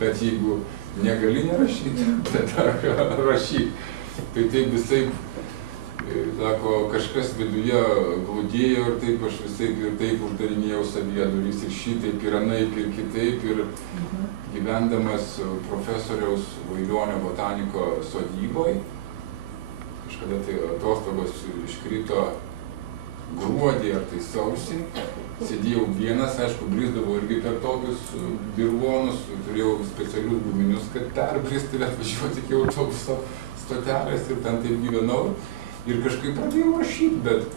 Bet jeigu negali nerašyti, tada rašyk. Tai taip visai, sako, kažkas viduje glūdėjo ir taip aš visai ir taip uždarinėjau savyje duris ir šitaip ir anaip ir kitaip. Ir gyvendamas profesoriaus Vailionio botaniko sodyboj, kažkada tai atostogos iškrito gruodį ar tai sausį, sėdėjau vienas, aišku, brisdavau irgi per tokius dirvonus, turėjau specialius guminius, kad perbristi ir atvažiuoti iki autobuso stotelės ir ten taip gyvenau. Ir kažkaip pradėjau rašyti, bet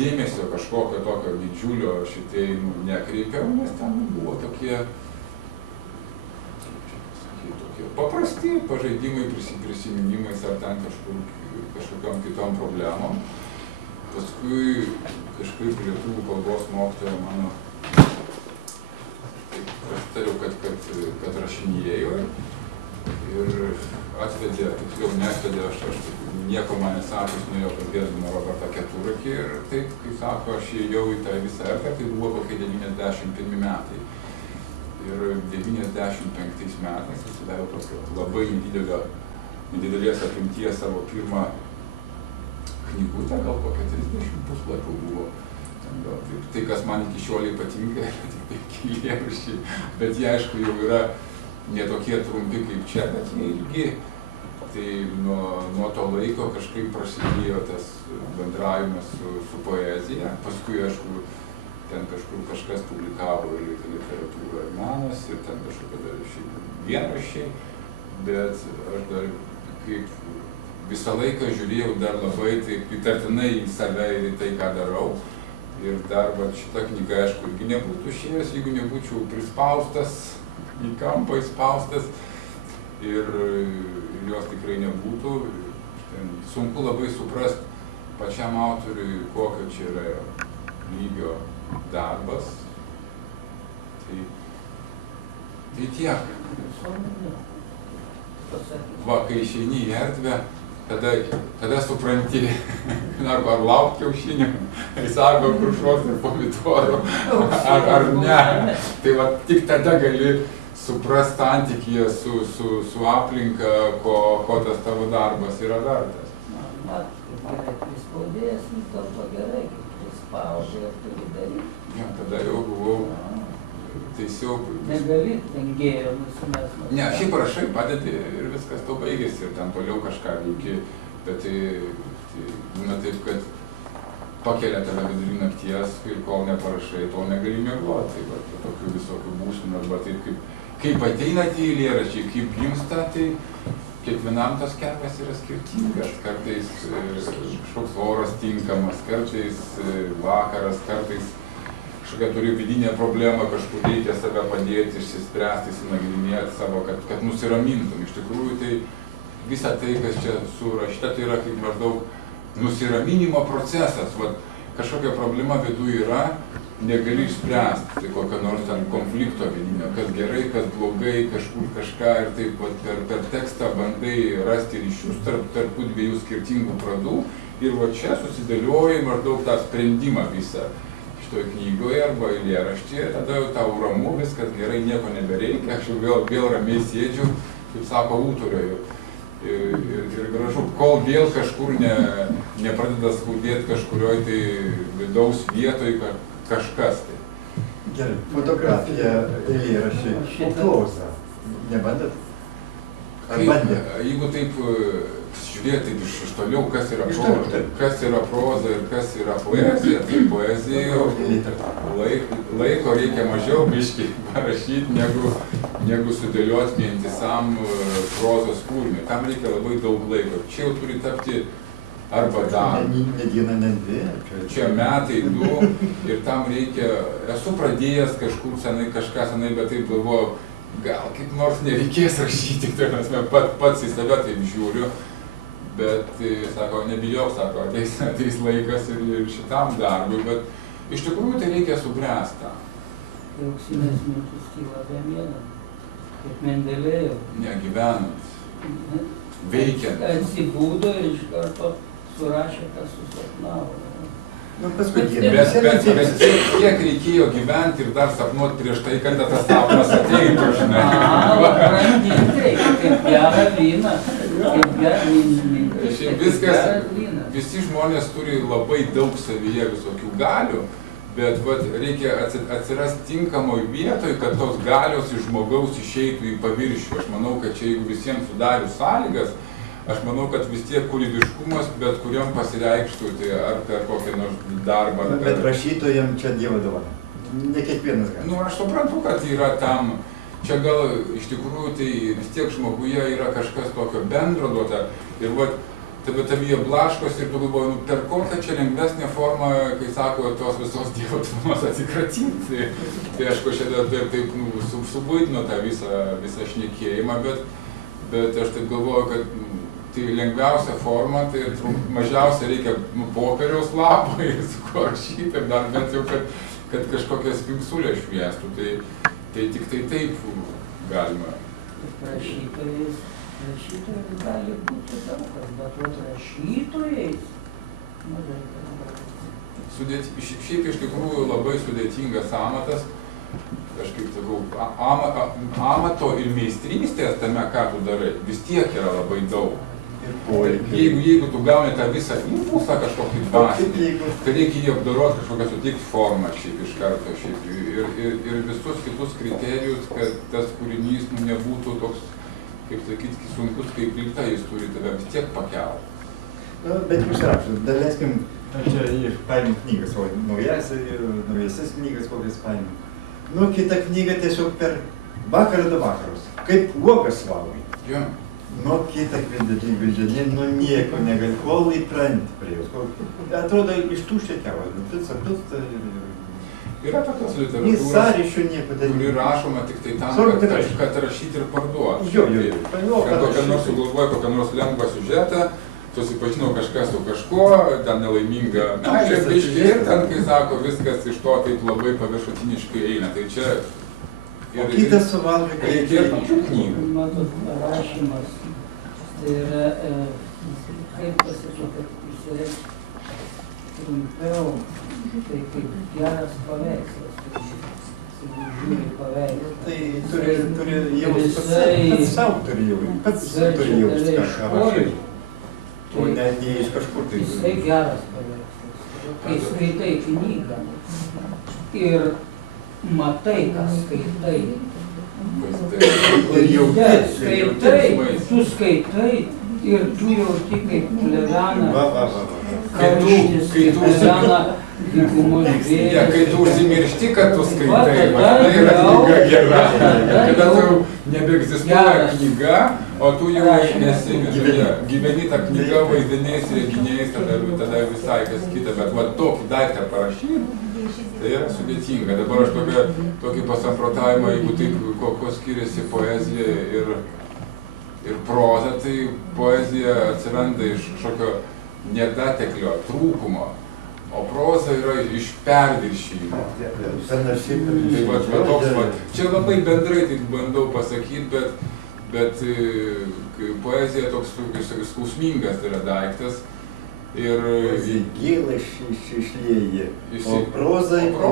dėmesio kažkokio tokio didžiulio šitai nekreipiau, nes ten buvo tokie paprasti pažaidimai prisiminimais ar ten kažkokiom kitom problemom. Paskui kažkaip lietuvių kalbos mokytoja mano pasitariau, kad rašinėjau ir atvedė, tiksliau neatvedė, aš nieko man nesakius, nuėjau kalbėdama Robertą Keturakį ir taip, kai sako, aš įėjau į tą visą erdvę, tai buvo kokie 91 metai. Ir 95 metais atsidariau tokio labai didelės apimties savo pirmą knygutę, gal kokia 30 puslapių buvo. Tai, kas man iki šioliai patinka, yra tik 5 eilėraščiai, bet jie aišku jau yra ne tokie trumpi kaip čia, bet jie ilgi. Tai nuo to laiko kažkaip prasidėjo tas bendravimas su poezija. Paskui, aišku, ten kažkur kažkas publikavo ir literatūra ir menas, ir ten kažkokie dar dienraščiai, bet aš dar kaip visą laiką žiūrėjau dar labai taip įtartinai į save ir į tai, ką darau. Ir dar šita knyga, aišku, irgi nebūtų išėjęs, jeigu nebūčiau prispaustas, į kampą įspaustas ir jos tikrai nebūtų. Sunku labai suprast pačiam autoriui, kokio čia yra lygio darbas. Tai tiek. Va, kai išeini į erdvę, tada supranti, ar lauk kiaušinių, ar sako krušos ir pomidorų, ar ne. Tai va, tik tada gali suprast santykyje su aplinka, ko tas tavo darbas yra vertas. Mat, kaip gerai prispaudėjas, vis dėlto gerai, kaip prispaudė ir turi daryti. Ja, tada jau buvau teisiau. Negali ten gėjo nusimest. Ne, šiaip rašai, padedi ir viskas to baigėsi ir ten toliau kažką veiki, bet tai būna taip, kad pakelia tave vidury nakties ir kol neparašai, tol negali miegoti. Tai tokių visokių būsnių, arba taip kaip ateina tie eilėraščiai, kaip gimsta, tai kiekvienam tas kelias yra skirtingas. Kartais kažkoks oras tinkamas, kartais vakaras, kartais kažkokia turi vidinę problemą, kažkur reikia save padėti, išsispręsti, įsinagrinėti savo, kad nusiramintum. Iš tikrųjų, tai visa tai, kas čia surašyta, tai yra kaip maždaug nusiraminimo procesas. Vat, kažkokia problema viduje yra, negali išspręsti, tai kokio nors ten konflikto vidinio, kas gerai, kas blogai, kažkur kažką ir taip vat, per tekstą bandai rasti ryšius tarp dviejų skirtingų pradų ir va čia susidėlioji maždaug tą sprendimą visą šitoj knygoje arba eilėraštyje, tada jau tau ramu, viskas gerai, nieko nebereikia, aš jau vėl ramiai sėdžiu, kaip sako autorė. Ir gražu, kol vėl kažkur nepradeda skaudėti kažkurioj tai vidaus vietoj kažkas tai. Gerai, fotografija, eilėraščiai, o proza. Nebandėt? Ar bandėt? Jeigu taip žiūrėti iš toliau, kas yra proza ir kas yra poezija, tai poezija laiko reikia mažiau biškį parašyti, negu sudėlioti vientisam prozos kūriniui. Tam reikia labai daug laiko. Čia jau turi tapti arba dar. Ne diena, ne dvi. Čia metai, 2 ir tam reikia, esu pradėjęs kažkur senai, kažką senai, bet taip galvoju, gal kaip nors nereikės rašyti, tai pats į save taip žiūriu. Bet, sako, nebijok, sako, ateis laikas ir šitam darbui, bet iš tikrųjų tai reikia subręsti. Auksinės mintis kyla bemienant, kaip Mendelėjau. Ne, gyvenant, veikiant. Atsibūdo ir iš karto surašė, kas susapnavo. Bet kiek reikėjo gyventi ir dar sapnuoti prieš tai, kada tas sapnas ateitų, žinai. Brandinti, kaip gerą vyną, kaip gerą vyną. Visi žmonės turi labai daug savyje visokių galių, bet reikia atsirasti tinkamoj vietoj, kad tos galios iš žmogaus išeitų į paviršių. Aš manau, kad čia jeigu visiems sudarius sąlygas, aš manau, kad vis tiek kūrybiškumas bet kuriam pasireikštų, tai ar per kokį nors darbą. Bet rašytojams čia Dievo dovana. Ne kiekvienas gali. Aš suprantu, kad yra tam, čia gal iš tikrųjų tai vis tiek žmoguje yra kažkas tokio bendro duota. Ir tavyje blaškos ir tu galvoji, per kokią čia lengvesnę formą, kai sako, tos visos Dievo dovanos atsikratyti. Tai aišku, šiandien taip subuitino tą visą šnekėjimą, bet aš taip galvoju, kad tai lengviausia forma, tai mažiausia reikia popieriaus lapo ir su kuo rašyti, ir dar bent jau, kad kažkokias spingsulę šviestų, tai tik tai taip galima. Rašytojais gali būti daug kas, bet rašytojais mažai kas. Šiaip iš tikrųjų labai sudėtingas amatas, aš kaip sakau, amato ir meistrystės tame, ką tu darai, vis tiek yra labai daug. Jeigu tu gauni tą visą impulsą kažkokį dvasinį, tai reikia jį apdoroti kažkokią sutikti formą šiaip iš karto ir visus kitus kriterijus, kad tas kūrinys nebūtų toks, kaip sakyti, sunkus kaip plyta, jis turi tave vis tiek pakelti. Bet jūs rašot, daleiskim, čia paėmėm knygas, o naujasis knygas kokias paėmėm. Kita knyga tiesiog per vakarą do vakarus, kaip uogas valgai. Kitą gvildenį, nieko negali, kol įpranti prie jos. Atrodo, iš tuščia kevo, pilsta ir... Yra tokios literatūros, kuri rašoma tik tai tam, kad rašyti ir parduoti. Kad kokią nors sugalvoja, kokią nors lengvą siužetą, susipažinau kažkas su kažkuo, ten nelaiminga meilė, ir ten, kai sako, viskas iš to taip labai paviršutiniškai eina. Tai čia... O kitas suvalgai, kai reikėtų pačių knygų. Matot, rašymas, tai yra, kaip pasakyti, kad išsireikšti trumpiau, tai kaip geras paveikslas, žiūri paveikslą. Tai turi jaust, pats sau turi jaust kažką rašai, o ne iš kažkur tai. Jisai geras paveikslas, kai skaitai knygą ir matai, kas skaitai. Tu skaitai ir tu jauti kaip plevena karštis, kaip plevena dykumos vėjas. Kai tu užsimiršti, kad tu skaitai, tai yra knyga gera. Kada tu nebeegzistuoja knyga, o tu jau nesi gyveni tą knygą vaizdiniais, reginiais, tada visai kas kita, bet tokį daiktą parašyti, tai yra sudėtinga. Dabar aš tokį pasamprotavimą, jeigu taip, ko skiriasi poezija ir proza, tai poezija atsiranda iš kažkokio nedateklio, trūkumo, o proza yra iš perviršymo. Čia labai bendrai taip bandau pasakyti, bet poezija toks skausmingas yra daiktas. Gėlą išlieji, o prozai ką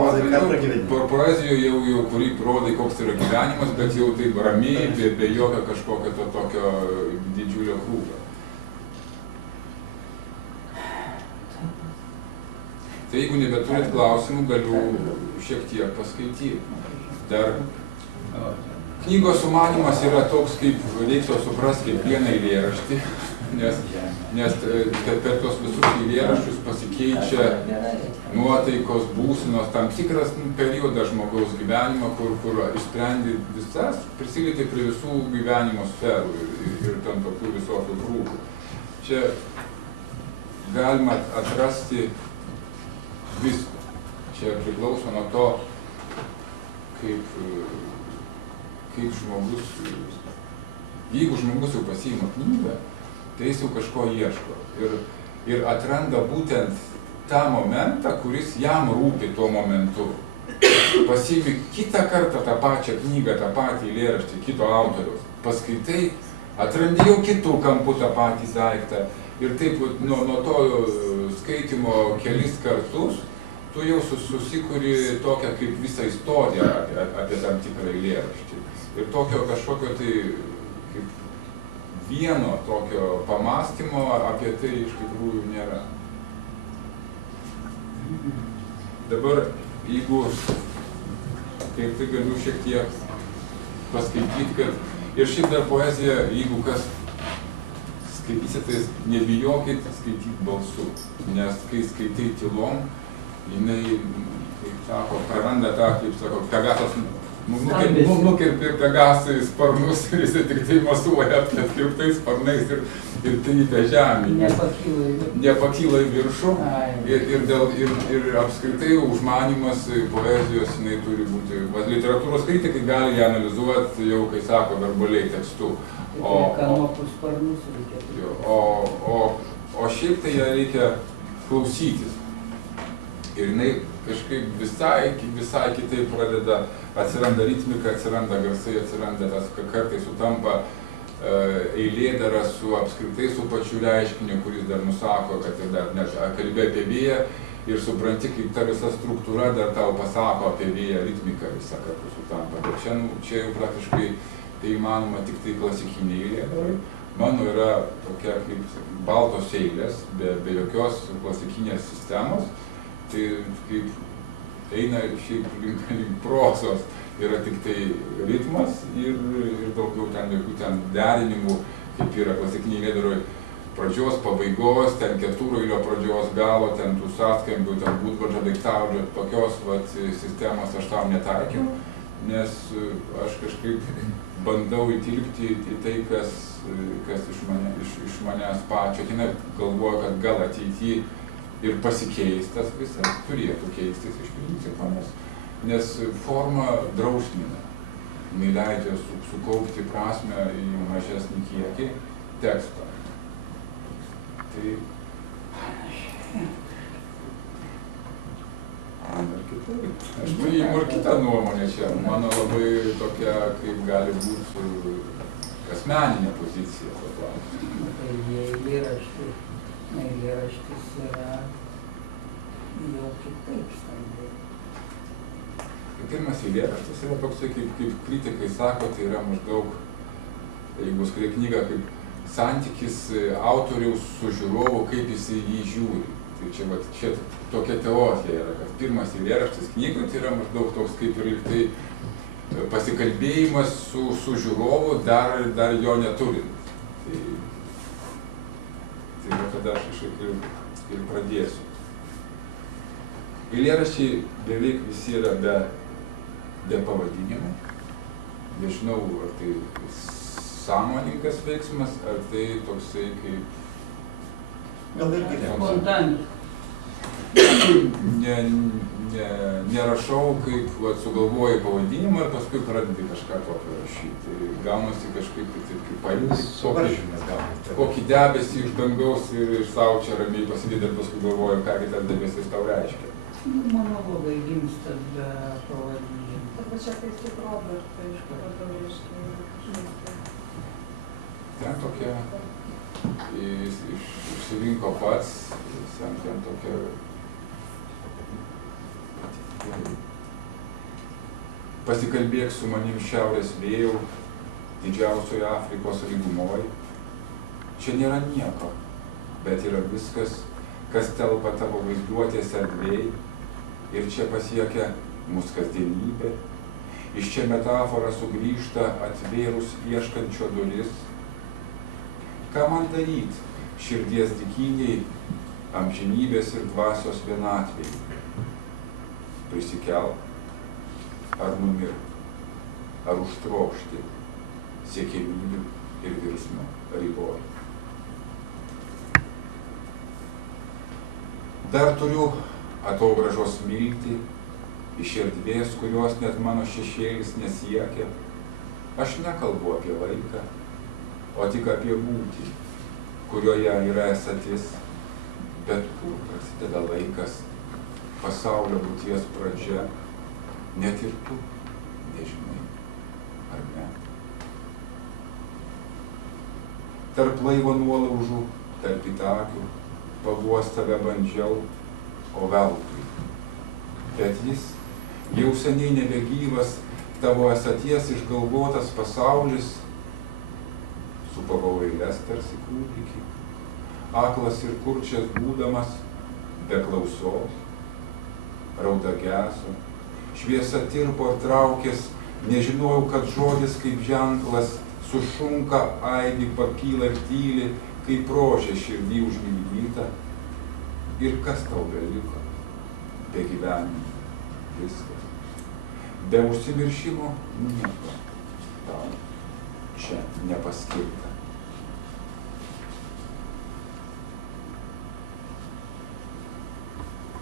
pragyveni. Poezijoje jau kurį rodai, koks yra gyvenimas, bet jau taip ramiai, be jokio kažkokio tokio didžiulio krūvio. Tai jeigu nebeturit klausimų, galiu šiek tiek paskaityti. Dar knygos sumanymas yra toks, kaip reiktų suprasti kaip vieną eilėraštį. Nes per tos visus eilėraščius pasikeičia nuotaikos, būsenos, tam tikras periodas žmogaus gyvenimo, kur išsprendi visas, prisilieti prie visų gyvenimo sferų ir ten tokių visokių krūvų. Čia galima atrasti viską. Čia priklauso nuo to, kaip žmogus, jeigu žmogus jau pasiima knygą, tai jis jau kažko ieško ir atranda būtent tą momentą, kuris jam rūpi tuo momentu. Pasiimi kitą kartą tą pačią knygą, tą patį eilėraštį, kito autoriaus, paskaitai, atrandi jau kitų kampų tą patį daiktą ir taip nuo to skaitimo kelis kartus tu jau susikuri tokią kaip visą istoriją apie tam tikrą eilėraštį. Ir tokio kažkokio tai kaip vieno tokio pamąstymo apie tai iš tikrųjų nėra. Dabar, jeigu kaip tai galiu šiek tiek paskaityti, kad ir šiaip dar poezija, jeigu kas skaitysit, tai nebijokit skaityti balsu, nes kai skaitai tylom, jinai, kaip sako, praranda tą, kaip sako, Pegasas Nukirpi Pegasui sparnus ir jis tik tai masuoja atkirptais sparnais ir trypia žemį. Nepakyla į viršų. Ir apskritai užmanymas poezijos jinai turi būti. Literatūros kritikai gali ją analizuoti jau, kai sako, verbaliai tekstu. O šiaip tai ją reikia klausytis. Ir jinai kažkaip visai kitaip pradeda, atsiranda ritmika, atsiranda garsai, atsiranda tas, kartais sutampa eilėdara su apskritai su pačiu reiškiniu, kuris dar nusako, kad ir dar kalbė apie vėją ir supranti, kaip ta visa struktūra dar tau pasako apie vėją, ritmika visą kartu sutampa. Bet čia jau praktiškai tai įmanoma tik tai klasikiniai eilėdarai. Mano yra tokia kaip baltos eilės, be jokios klasikinės sistemos. Tai kaip eina šiaip link prosos, yra tik tai ritmas ir daugiau ten jokių ten derinimų, kaip yra klasikiniai eilėdaroj pradžios, pabaigos, ten ketureilio pradžios, galo, ten tų sąskambių, ten būdvardžio, daiktavardžio, tokios sistemos aš tam netaikiau, nes aš kažkaip bandau įtilpti į tai, kas iš manęs pačio. Jinai galvoja, kad gal ateityje ir pasikeis tas visas, turėtų keistis iš principo, nes forma drausmina. Jinai leidžia sukaupti prasmę į mažesnį kiekį tekstą. Tai aš priimu ir kitą nuomonę čia. Mano labai tokia, kaip gali būti asmeninė pozicija. Eilėraštis yra jau kitaip skambėti. Pirmas eilėraštis yra toks, kaip kritikai sako, tai yra maždaug, jeigu skaitai knygą, kaip santykis autoriaus su žiūrovu, kaip jis į jį žiūri. Tai čia tokia teorija yra, kad pirmas eilėraštis knygoj tai yra maždaug toks kaip ir tai pasikalbėjimas su žiūrovu dar jo neturint. Tai tada aš ir pradėsiu. Eilėraščiai beveik visi yra be pavadinimų. Nežinau, ar tai sąmoningas veiksmas, ar tai toksai kaip... Gal ir spontaniškas. Nerašau, kaip sugalvoju pavadinimą ir paskui pradedi kažką tokio rašyti. Gaunasi kažkaip kaip paimti kokį debesį iš dangaus ir iš savo čia ramiai pasidėti ir paskui galvoju, ką tas debesis tau reiškia. Monologai gimsta be pavadinimų. Arba čia kaip tik Robertai iš pavadinimų. Ten tokia, išsirinko pats, ten tokia pasikalbėk su manim šiaurės vėjau, didžiausioje Afrikos lygumoj. Čia nėra nieko, bet yra viskas, kas telpa tavo vaizduotės erdvėj, ir čia pasiekia mus kasdienybė. Iš čia metafora sugrįžta atvėrus ieškančio duris. Ką man daryt širdies dykiniai, amžinybės ir dvasios vienatvėj? Prisikelk, ar numirk, ar užtrokšti siekiamybių ir virsmo riboj. Dar turiu atogražos smiltį iš erdvės, kurios net mano šešėlis nesiekia. Aš nekalbu apie laiką, o tik apie būtį, kurioje yra esatis. Bet kur prasideda laikas, pasaulio būties pradžia, net ir tu nežinai, ar ne. Tarp laivo nuolaužų, tarp įtakių, paguos tave bandžiau, o veltui. Bet jis jau seniai nebegyvas, tavo esaties išgalvotas pasaulis, supavau eiles tarsi kūdikį, aklas ir kurčias būdamas, be klausos, rauda geso, šviesa tirpo ir traukės, nežinojau, kad žodis kaip ženklas sušunka, aidi, pakyla ir tyli, kaip rožė širdį užmigdyta. Ir kas tau beliko? Be gyvenimo. Viskas. be užsimiršimo nieko tau čia nepaskirta.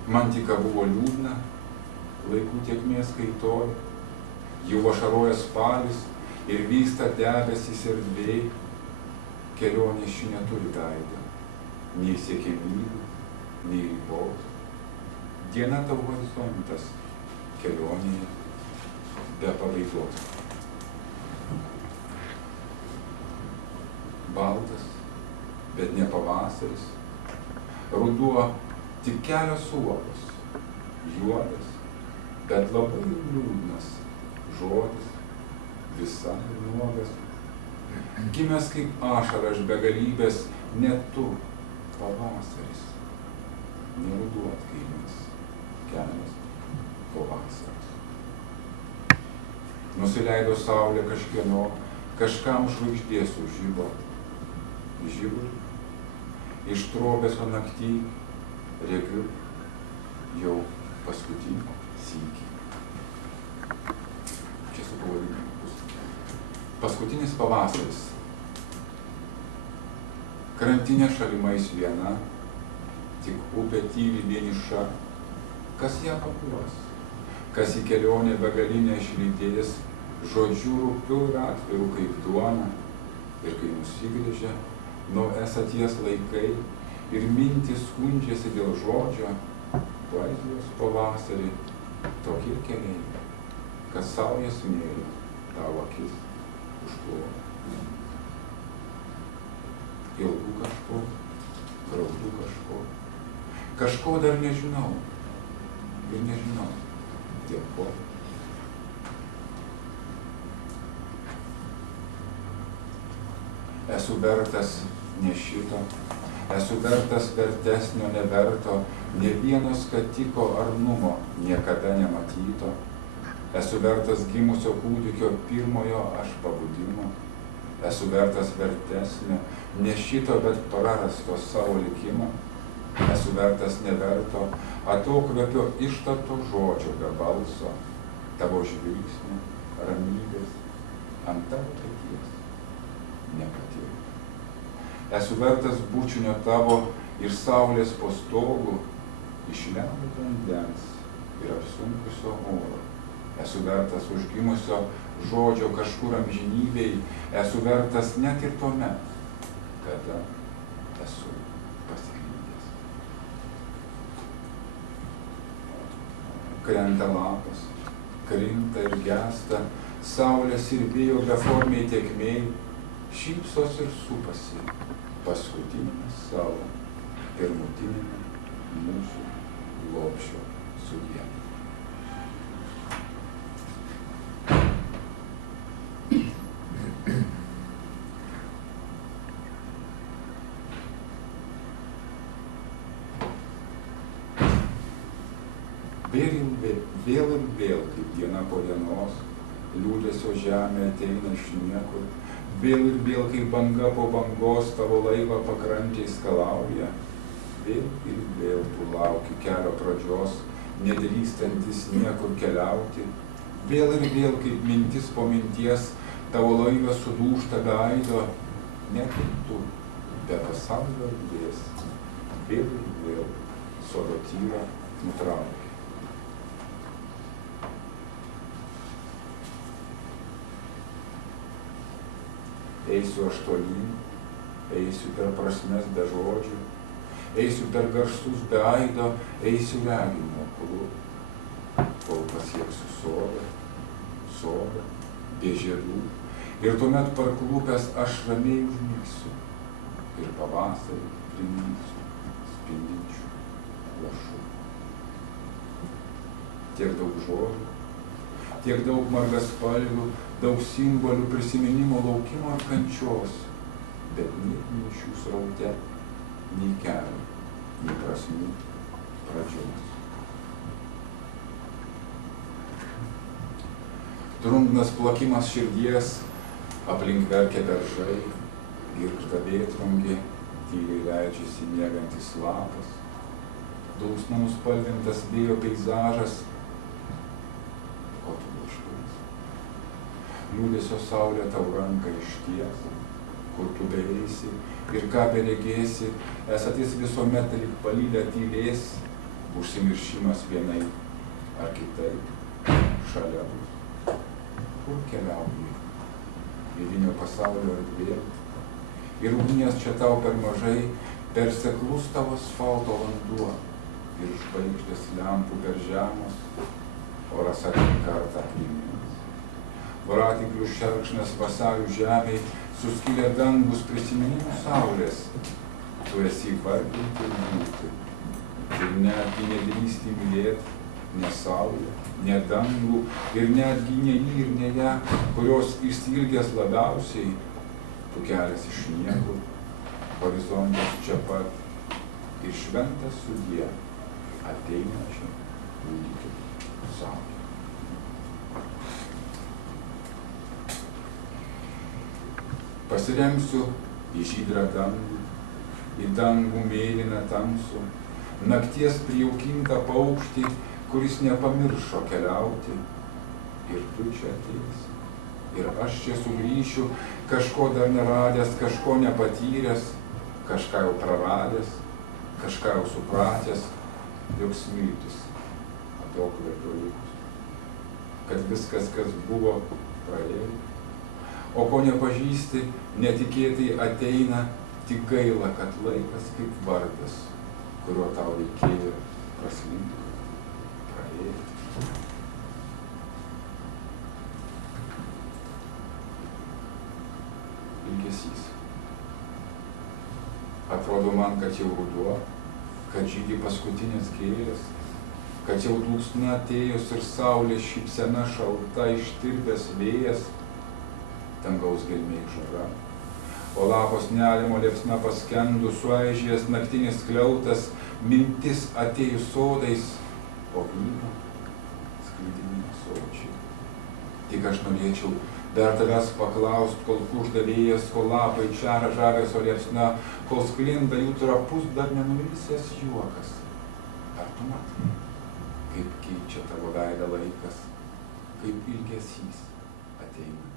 Man tik buvo liūdna, laikų tėkmės kaitoj, jau ašaroja spalis ir vyksta debesys erdvėj, kelionė ši neturi veido, nei siekiamybių, nei ribos. Diena tau horizontas kelionėje be pabaigos. Baltas, bet ne pavasaris, ruduo tik kelios uogos, juodas, bet labai liūdnas žodis, visai nuogas. Gimęs kaip ašara iš begalybės, ne tu, pavasaris, ne ruduo atkailins, kelias po vasaros. Nusileido saulė kažkieno, kažkam žvaigždė sužibo, žiburi, iš trobesio naktį regiu jau paskutinį sykį. Čia su pavadinimu. Paskutinis pavasaris. Krantinė šalimais viena, tik upė tyli vieniša. Kas ją papuos, kas į kelionę begalinę išlydės, žodžiu rupiu ir atviru kaip duona. Ir kai nusigrėžia nuo esaties laikai ir mintys skundžiasi dėl žodžio, poezijos pavasarį tokie keliai, kad sauja smėlio tavo akis užkloja. Ilgų kažko, graudų kažko dar nežinau ir nežinau dėl ko. Esu vertas ne šito, esu vertas vertesnio neverto, ne vieno skatiko arnumo niekada nematyto. Esu vertas gimusio kūdikio pirmojo aš pabudimo. Esu vertas vertesnio, ne šito, bet prarasto savo likimo. Esu vertas neverto, atokvėpio ištarto žodžio be balso, tavo žvilgsnio, ramybės, ant tavo peties nepatirti. Esu vertas bučinio tavo iš saulės po stogu, iš ledo vandens ir apsunkusio oro. Esu vertas užgimusio žodžio kažkur amžinybėj, esu vertas net ir tuomet, kada esu pasiklydęs. Krenta lapas, krinta ir gęsta, saulės ir vėjo beformiai tėkmėj, šypsos ir supasi paskutinėme savo pirmutinėme mūsų lopšio sudie. Vėl ir vėl, kaip diena po dienos, liūdesio žemė ateina iš niekur. Vėl ir vėl, kaip banga po bangos tavo laivą pakrantėj skalauja. Vėl ir vėl tu lauki kelio pradžios, nedrįstantis niekur keliauti. Vėl ir vėl, kaip mintis po minties, tavo laivas sudūžta be aido, net ir tu, be pasaulio erdvės. Vėl ir vėl sodo tylą nutrauki. Eisiu aš tolyn, eisiu per prasmes be žodžių, eisiu per garsus be aido, eisiu regimo kulu, kol pasieksiu sodą, be žiedų, ir tuomet parklūpęs aš ramiai užmigsiu ir pavasarį priminsiu spindinčių lašų. Tiek daug žodžių, tiek daug margaspalvių, daug simbolių prisiminimo laukimo ar kančios, bet nei minčių sraute, nei kelio, nei prasmių pradžios. Drungnas plakimas širdies, aplink verkia beržai, girgžda vėtrungė, tyliai leidžiasi miegantis lapas, dulsnų nuspalvintas vėjo peizažas, ko tu blaškai? liūdesio saulė tau ranką išties, kur tu beeisi ir ką beregėsi, esat jis visuomet lyg palylę tylės, užsimiršimas vienai ar kitaip šalia bus. Kur keliauji? Vidinio pasaulio erdvė. Ir ugnies čia tau per mažai, per seklus tavo asfalto vanduo ir žvaigždės lempų per žemos, oras atmin kartą primins. Voratiklių šerkšnas vasarių žemėj, suskilę dangus prisiminimų saulės, tu esi įvardinti ir būti. Ir netgi nedrįsti mylėt, ne saulę, ne dangų, ir netgi ne jį ir ne ją, kurios išsilgęs labiausiai, tu kelias iš niekur, horizontas čia pat, ir šventas sudie ateinančio kūdikio saulė. Pasiremsiu į žydrą dangų, į dangų mėlyną tamsų, nakties prijaukintą paukštį, kuris nepamiršo keliauti, ir tu čia ateisi. Ir aš čia sugrįšiu, kažko dar neradęs, kažko nepatyręs, kažką jau praradęs, kažką jau supratęs, jog smiltis atokvėpio likus. Kad viskas, kas buvo, praėjo. O ko nepažįsti, netikėtai ateina, tik gaila, kad laikas kaip vardas, kurio tau reikėjo praslinti, praėjo. Ilgesys. Atrodo man, kad jau ruduo, kad žydi paskutinės gėlės, kad jau dulksna atėjus ir saulės šypsena šalta ištirpęs vėjas, dangaus gelmė žara, o lapos nerimo liepsna paskendus, suaižėjęs naktinis skliautas, mintis atėjus sodais, o vyno sklidini sočiai. Tik aš norėčiau dar tavęs paklaust, kol kužda vėjas, kol lapai čara žavesio liepsna, kol sklinda jų trapus dar nenuilsęs juokas. Ar tu matai, kaip keičia tavo veidą laikas, kaip ilgesys ateina?